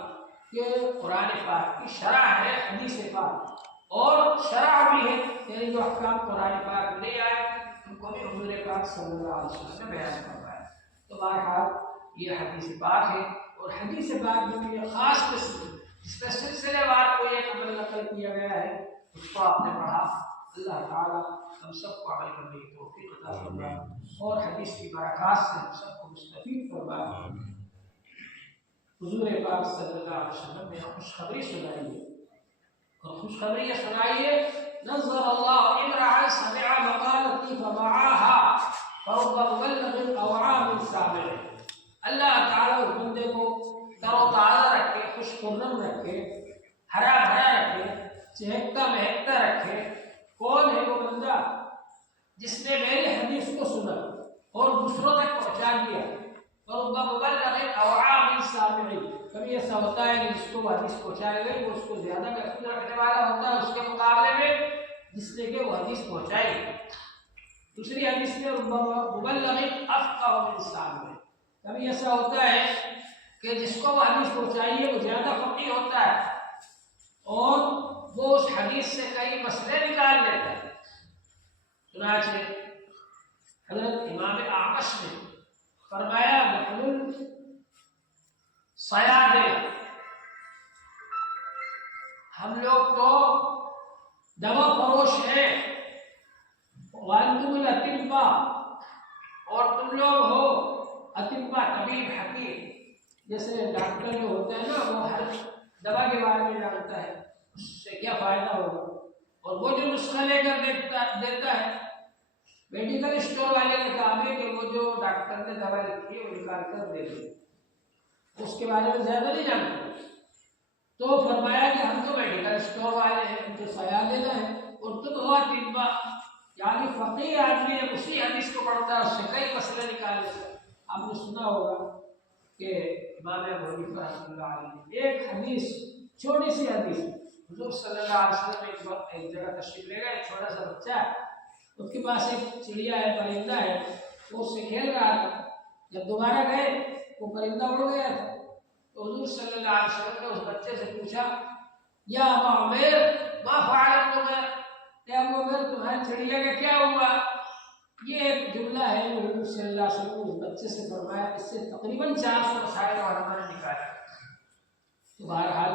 کہ قرآن پاک کی شرح ہے حدیث پاک، اور شرح بھی ہے یعنی جو احکام قرآن پاک لے آئے ان کو بھی حضور پاک صلی اللہ علیہ وسلم نے بیان فرمایا. تو بہرحال یہ حدیث پاک ہے اور حدیث پاک جو کہ خاص قسم جس میں سلسلے وار کو ایک عمل نقل کیا گیا ہے اس کو آپ نے پڑھا. اللہ تعالیٰ ہم سب کو عمل کرنے کی توفیق عطا فرمائے اور حدیث کی برکات سے ہم سب کو مستفید فرمائے. حضور پاک صلی اللہ علیہ وسلم نے خوشخبری سنائی ہے اور خوشخبری یہ سنائی ہے نظر اللہ امرأ سمع مقالتی فوعاها فرب مبلغ اوعى من سامع. اللہ تعالیٰ اس بندے کو تر و تازہ رکھے، خوش خرم رکھے، ہرا بھرا رکھے، چہکتا مہکتا رکھے. کون ہے وہ بندہ جس نے میری حدیث کو سنا اور دوسروں تک پہنچا دیا؟ ورب مبلغ اوعى من سامع، کبھی ایسا ہوتا ہے کہ جس کو حدیث پہنچائی گئی وہ اس کو زیادہ محفوظ رکھنے والا ہوتا ہے اس کے مقابلے میں جس نے کہ وہ حدیث پہنچائی۔ دوسری حدیث میں رب مبلغ افقہ من سامع، کبھی ایسا ہوتا ہے کہ جس کو وہ حدیث پہنچائی ہے وہ زیادہ فقیہ ہوتا ہے اور وہ اس حدیث سے کئی مسئلے نکال لیتا ہے۔ چنانچہ حضرت امام اعمش نے فرمایا نحن صیادلہ، ہم لوگ تو دوا فروش ہیں، وانتم الاطباء، اور تم لوگ ہو اطباء طبیب حکیم، جیسے ڈاکٹر جو ہوتا ہے نا وہ ہر دوا کے بارے میں جانتا ہے اس سے کیا فائدہ ہوگا، اور وہ جو نسخہ لے کر دیتا ہے، میڈیکل اسٹور والے کا کام ہے کہ وہ جو ڈاکٹر نے دوا لکھی ہے وہ نکال کر دے دے، اس کے بارے میں زیادہ نہیں جانتے۔ تو فرمایا کہ ہم تو میڈیکل اسٹور والے ہیں، ہم تو صیادلہ ہیں، اور تم ہو اطباء، یعنی فقیہ آدمی ہے اسی حدیث کو پڑھتا ہے اس سے کئی مسئلے نکال لیتا ہے۔ آپ نے سنا ہوگا کہ امام ابو حنیفہ رحمۃ اللہ علیہ ایک حدیث، چھوٹی سی حدیث، حضور صلی اللہ علیہ وسلم ایک وقت ایک جگہ تشریف لے گئے، ایک چھوٹا سا بچہ ہے، اس کے پاس ایک چڑیا ہے، پرندہ ہے، وہ اس سے کھیل رہا تھا، جب دوبارہ گئے وہ پرندہ اڑ گیا تھا، تو حضور صلی اللہ علیہ وسلم نے اس بچے سے پوچھا یا ابا عمیر ما فعل النمر، اے ابو عمیر تمہاری چڑیا کا کیا ہوا؟ یہ ایک جملہ ہے جو حضور صلی اللہ علیہ وسلم نے اس بچے سے فرمایا، اس سے تقریباً 400 مسائل علماء نے نکالے۔ تو بہرحال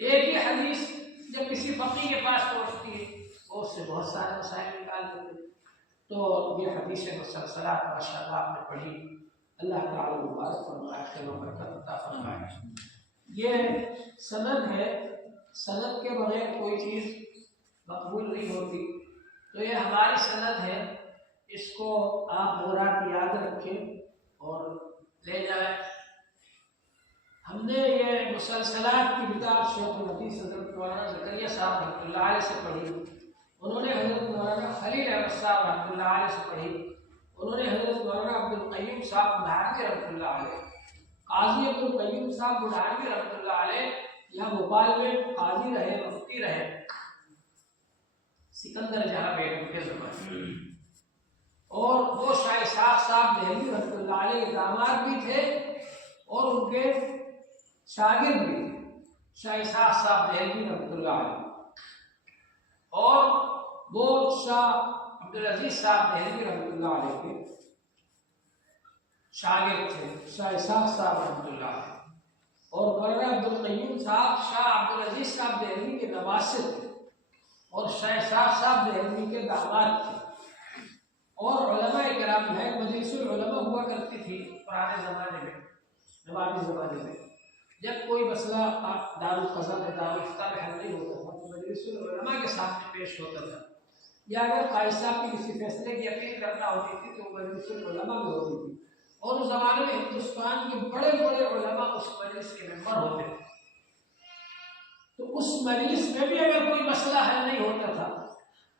ایک ہی حدیث جب کسی فقیہ کے پاس پہنچتی ہے وہ اس سے بہت سارے مسائل نکال دیتے ہیں۔ تو یہ حدیث مسلسلات ماشاء اللہ آپ نے پڑھی، اللہ تعالیٰ مبارک فرمائے، خیر و برکت عطا فرمائے۔ یہ سند ہے، سند کے بغیر کوئی چیز مقبول نہیں ہوتی، تو یہ ہماری سند ہے، اس کو آپ غورات یاد رکھیں اور لے جائیں۔ ہم نے یہ مسلسلات کی کتاب شیخ الحدیث حضرت مولانا زکریا صاحب رحمۃ اللہ علیہ سے پڑھی، انہوں نے حضرت مولانا خلیل احمد صاحب رحمۃ اللہ علیہ سے پڑھی، انہوں نے حضرت مولانا عبد القیوم صاحب بڑھانوی رحمۃ اللہ علیہ، قاضی عبد القیوم صاحب بڑھانوی رحمۃ اللہ علیہ یہاں بھوپال میں قاضی رہے، مفتی رہے، سکندر جہاں بیگم کے زمانے، اور وہ شاہ اسحاق صاحب دہلوی رحمۃ اللہ علیہ کے داماد بھی تھے اور ان کے شاگرد بھی تھے، شاہ اسحاق صاحب دہلوی رحمۃ اللہ علیہ، اور وہ شاہ عبدالعزیز صاحب دہلوی رحمۃ اللہ علیہ کے شاگرد تھے، شاہ اسحاق صاحب رحمۃ اللہ علیہ، اور مولانا عبد القیوم صاحب شاہ عبدالعزیز صاحب دہلوی کے نواسے تھے اور شاہ اسحاق صاحب دہلوی کے داماد تھے۔ اور علماء کرام ہے، مجلس العلماء ہوا کرتی تھی پرانے زمانے میں، نوابی زمانے میں، جب کوئی مسئلہ دارالقضاء میں دارالفتہ میں حل نہیں ہوتا تھا تو مجلس العلماء کے سامنے پیش ہوتا تھا، یا اگر قاضی صاحب کی کسی فیصلے کی اپیل کرنا ہوتی تھی تو مجلس العلماء میں ہوتی تھی، اور اس زمانے میں ہندوستان کے بڑے بڑے علماء اس مجلس کے ممبر ہوتے تھے، تو اس مجلس میں بھی اگر کوئی مسئلہ حل نہیں ہوتا تھا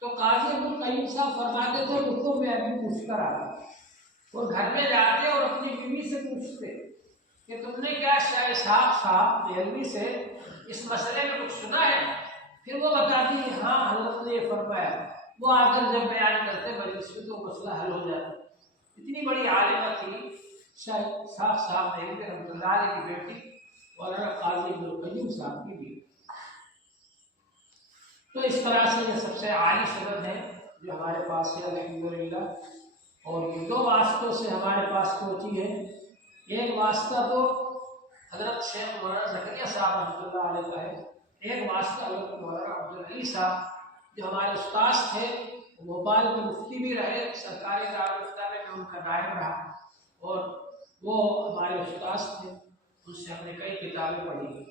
تو قاضی عبد القیوم صاحب فرماتے تھے رکو میں ابھی پوچھ کر آتا، وہ گھر میں جاتے اور اپنی بیوی سے پوچھتے کہ تم نے کیا شاہ اسحاق صاحب دہلوی سے اس مسئلے میں کچھ سنا ہے؟ پھر وہ بتاتی ہے ہاں حضرت نے یہ فرمایا، وہ آ کر جب بیان کرتے مجلس میں تو مسئلہ حل ہو جاتا۔ اتنی بڑی عالمہ تھی شاہ اسحاق صاحب دہلوی رحمۃ اللہ علیہ کی بیٹی مولانا قاضی عبد القیوم صاحب کی بیٹی۔ تو اس طرح سے یہ سب سے عالی سند ہے جو ہمارے پاس ہے الحمدللہ، اور یہ دو واسطوں سے ہمارے پاس پہنچی ہے، ایک واسطہ تو حضرت شیخ مولانا زکریا صاحب رحمۃ اللہ علیہ کا ہے، ایک واسطہ حضرت مولانا عبدالعلی صاحب جو ہمارے استاذ تھے، بھوپال کے مفتی بھی رہے، سرکاری دارالفتہ میں ان کا نائب رہا، اور وہ ہمارے استاذ تھے، ان سے ہم نے کئی کتابیں پڑھی،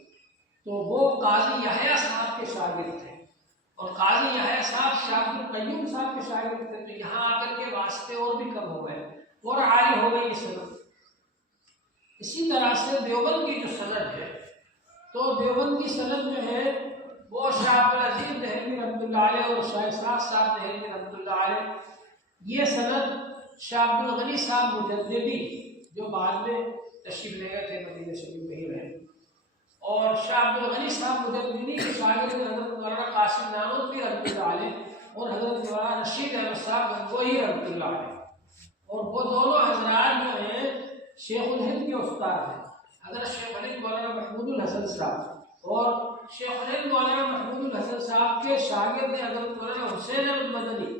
تو وہ قاضی یحییٰ صاحب کے شاگرد تھے، اور قاضی یحییٰ صاحب شاہ عبد القیوم صاحب کے شاگرد تھے، تو یہاں آ کر کے واسطے اور بھی کم ہو گئے اور عالی ہو گئی یہ سند۔ اسی طرح سے دیوبند کی جو سند ہے، تو دیوبند کی سند جو ہے وہ شاہ عبدالعزیز دہلوی رحمۃ اللہ علیہ اور شاہ اسحاق صاحب دہلوی رحمۃ اللہ علیہ، یہ سند شاہ عبد الغنی صاحب مجددی جو بعد میں تشریف لے گئے تھے مدینہ شریف میں ہی رہے. اور شاہ عبد الغنی صاحب مجددی کے شاگرد حضرت مولانا قاسم نانوتوی رحمۃ اللہ علیہ اور حضرت مولانا رشید احمد صاحب گنگوہی رحمۃ اللہ علیہ. اور وہ دونوں حضرات جو ہیں شیخ الہند کے استاد ہیں. حضرت شیخ الہند مولانا محمود الحسن صاحب اور شیخ الہند مولانا محمود الحسن صاحب کے شاگرد حضرت مولانا حسین احمد مدنی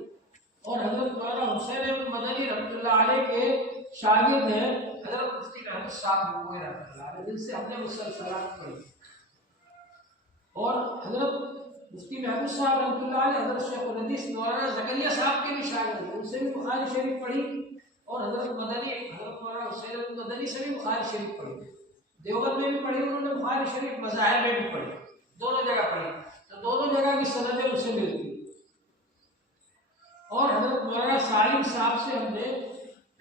اور حضرت مولانا حسین احمد مدنی رحمۃ اللہ علیہ کے شاگرد ہیں حضرت مفتی احمد صاحب گنگوہی رحمۃ اللہ علیہ، جن سے ہم نے مسلسلات پڑھی. اور حضرت مفتی محمود صاحب رحمۃ اللہ علیہ حضرت شیخ الحدیث مولانا زکریا صاحب کے بھی شاگرد ہیں، ان سے بھی بخاری شریف پڑھی. اور حضرت مدنی حضرت مولانا حسین احمد مدنی سے بھی بخاری شریف پڑھی. دیوبند میں بھی پڑھی انہوں نے بخاری شریف، مظاہر میں بھی پڑھی، دونوں جگہ پڑھی. تو دونوں جگہ کی سندیں ان سے ملتی. اور حضرت مولانا سالم صاحب سے ہم نے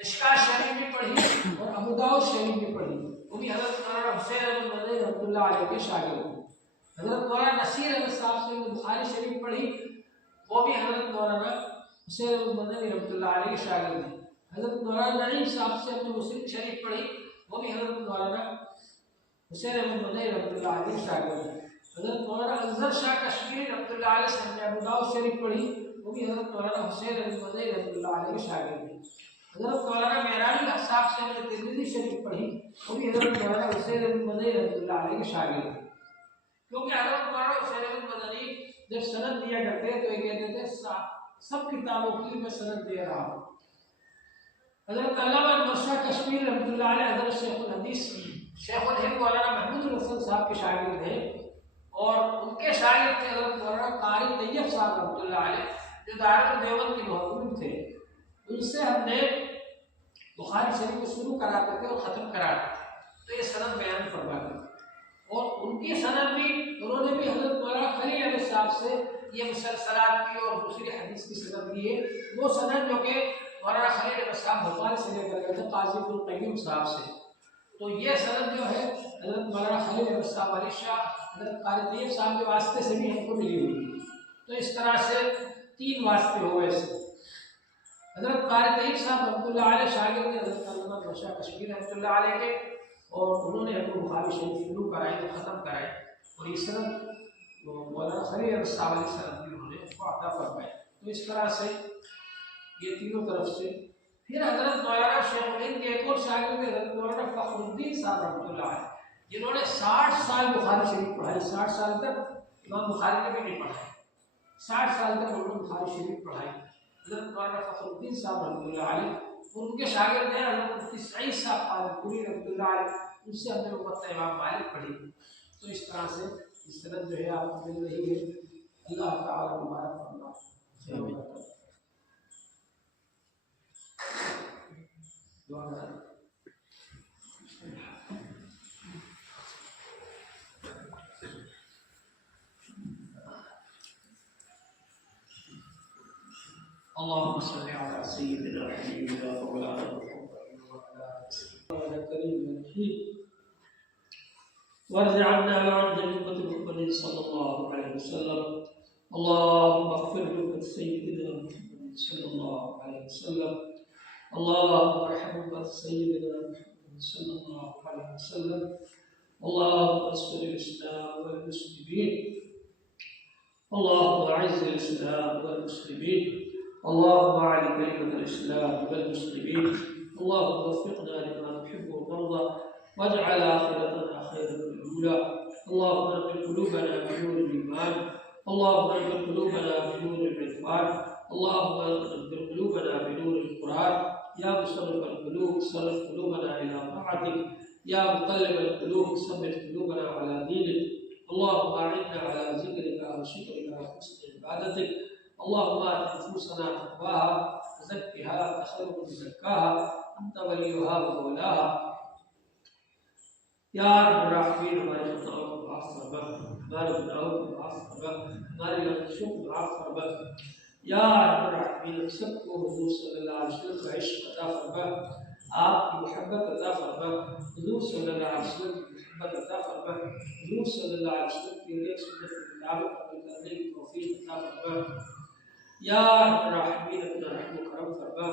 مشکوٰۃ شریف بھی پڑھی اور ابو داؤد شریف بھی پڑھی، وہ بھی حضرت مولانا حسین احمد مدنی رحمۃ اللہ علیہ کے شاگرد ہیں. حضرت مولانا نصیر احمد صاحب سے بخاری شریف پڑھی، وہ بھی حضرت مولانا حسین احمد مدنی رحمۃ اللہ علیہ کے شاگرد ہیں. حضرت مولانا نعیم صاحب سے ہم نے مسلم شریف پڑھی، وہ بھی حضرت مولانا حسین احمد مدنی رحمۃ اللہ علیہ کے شاگرد ہیں. حضرت مولانا انظر شاہ کشمیری رحمۃ اللہ علیہ سے ہم نے ابو داؤد شریف پڑھی، وہ بھی حضرت مولانا حسین احمد مدنی رحمۃ اللہ علیہ کے شاگرد ہیں. حضرت مولانا معراج الحق صاحب سے ہم نے ترمذی شریف پڑھی، وہ بھی حضرت مولانا حسین احمد مدنی رحمۃ اللہ علیہ کے شاگرد ہیں. کیونکہ حضرت مولانا حسین احمد مدنی جب سند دیا کرتے تو یہ کہتے تھے سب کتابوں کی میں سند دے رہا ہوں. حضرت علامہ انور شاہ کشمیری رحمۃ اللہ علیہ حضرت شیخ الحدیث شیخ الہند مولانا محمود الحسن صاحب کے شاگرد ہیں، اور ان کے شاگرد تھے حضرت مولانا قاری طیب صاحب رحمۃ اللہ علیہ جو دارالعلوم دیوبند کے محقق تھے. ان سے ہم نے بخاری شریف کو شروع کراتے تھے اور ختم کراتے تھے، تو یہ سند بیان فرماتے تھے. اور ان کی سند بھی انہوں نے بھی حضرت مولانا خلیل احمد صاحب سے یہ مسلسلات کی اور دوسری حدیث کی سند کی ہے. وہ سند جو کہ مولانا خلیل احمد صاحب بھوپال سے لے کر گئے تھے قاضی القیوم صاحب سے، تو یہ سند جو ہے حضرت مولانا خلیل احمد صاحب علی شاہ حضرت قاری طیب صاحب کے واسطے سے بھی ہم کو ملی ہوئی. تو اس طرح سے 3 واسطے ہوئے سے. حضرت قاری طیب صاحب رحمۃ اللہ علیہ شاگرد حضرت علامہ انور شاہ کشمیری رحمۃ اللہ علیہ کے، اور انہوں نے ہم کو بخاری شریف شروع کرائی اور ختم کرائی. اور یہ سند مولانا خلیل احمد صاحب علی سند بھی انہوں نے عطا فرمائی. تو اس طرح سے یہ تینوں طرف سے. پھر حضرت مولانا شیخ الہند کے ایک اور شاگرد حضرت مولانا فخر الدین صاحب رحمۃ اللہ علیہ جنہوں نے 60 سال بخاری شریف پڑھائی. 60 سال تک امام بخاری نے بھی نہیں پڑھائی، 60 سال تک انہوں نے بخاری شریف پڑھائی. حضرت مولانا فخر الدین صاحب رحمۃ اللہ علیہ اور ان کے شاگرد ہیں حضرت مفتی سعید صاحب قادری رحمۃ اللہ علیہ، ان سے ہم نے موطأ امام مالک پڑھی. تو اس طرح سے اس سند جو ہے آپ کو مل رہی ہے. اللہ تعالیٰ مبارک فرمائے. اللهم صل على سيدنا حبيبنا مولانا محمد وعلى آله وصحبه وارض عنا وعن جميع محمد صلى الله عليه وسلم. اللهم اغفر لأمة سيدنا محمد صلى الله عليه وسلم. اللهم ارحم أمة سيدنا محمد صلى الله عليه وسلم. اللهم انصر الإسلام والمسلمين. اللهم أعز الإسلام والمسلمين. اللهم أعل كلمة الإسلام والمسلمين. اللهم وفقنا لما تحب وترضى واجعل آخرتنا خيرا من الأولى. اللهم نقل قلوبنا بنور الإيمان. اللهم نقل قلوبنا بنور العرفان. اللهم نقل قلوبنا بنور القرآن. يا مصرف القلوب صرف قلوبنا إلى طاعتك. يا مقلب القلوب ثبت قلوبنا على دينك. اللهم أعنا على ذكرك وشكرك وحسن عبادتك. اللهم آت نفوسنا تقواها وزكها أنت خير من زكاها أنت وليها ومولاها. یا رب الراحمین ہمارے خطاؤں کو معاف فرما، ہمارے گناہوں کو معاف فرما، ہماری لغزشوں کو معاف فرما. یا رب الراحمین ہم سب کو حضور صلی اللہ علیہ وسلم کا عشق عطا فرما، آپ کی محبت عطا فرما. حضور صلی اللہ علیہ وسلم کی محبت عطا فرما. حضور صلی اللہ علیہ وسلم کی ایک سنت کے مطابق عمل کرنے کی توفیق عطا فرما. یا رحمین اپنا رحم و کرم فرما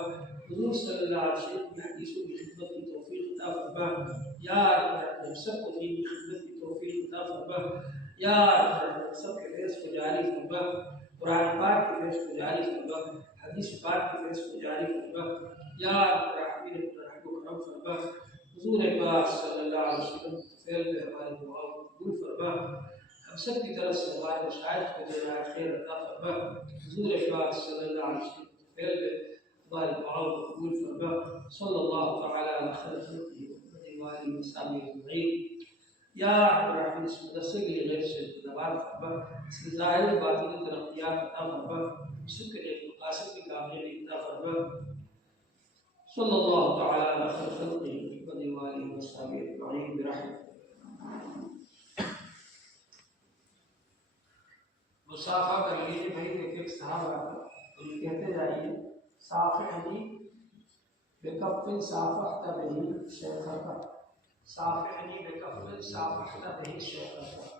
حضور صلی اللہ علیہ وسلم کی حدیثوں کی خدمت کی توفیق عطا فرما یا رب سب کو دین کی خدمت کی توفیق عطا فرما یا رب سب کے فیض کو جاری فرما قرآن پاک کے فیض کو جاری فرما حدیث پاک کے فیض کو جاری فرما یا رحمین اپنا رحم و کرم فرما حضور پاک صلی اللہ علیہ وسلم فیل پہ ہماری دعاؤں کو قبول فرما ہم سب کی طرف سے ہمارے مشاہد کو دینا خیر عطا فرما حضور پاک صلی اللہ علیہ وسلم فیل پہ ہماری دعاؤں کو قبول فرما صلی اللہ تعالی علیہ خلقہ وآلہ وصحبہ اجمعین یا رحمن اس مدرسے کے لیے غیر سے نوال فرما اس کی ظاہر و باطنی ترقیات عطا فرما اس کے لیے مقاصد کی کامیابی عطا فرما صلی اللہ تعالی علیہ خلقہ وآلہ وصحبہ اجمعین برحمتہ مصافحہ کر لیجیے بھائی ایک ایک صحابہ تو یہ کہتے جائیے صافحنی بکف صافحت به شیخک صافحنی بکف صافحت به شیخک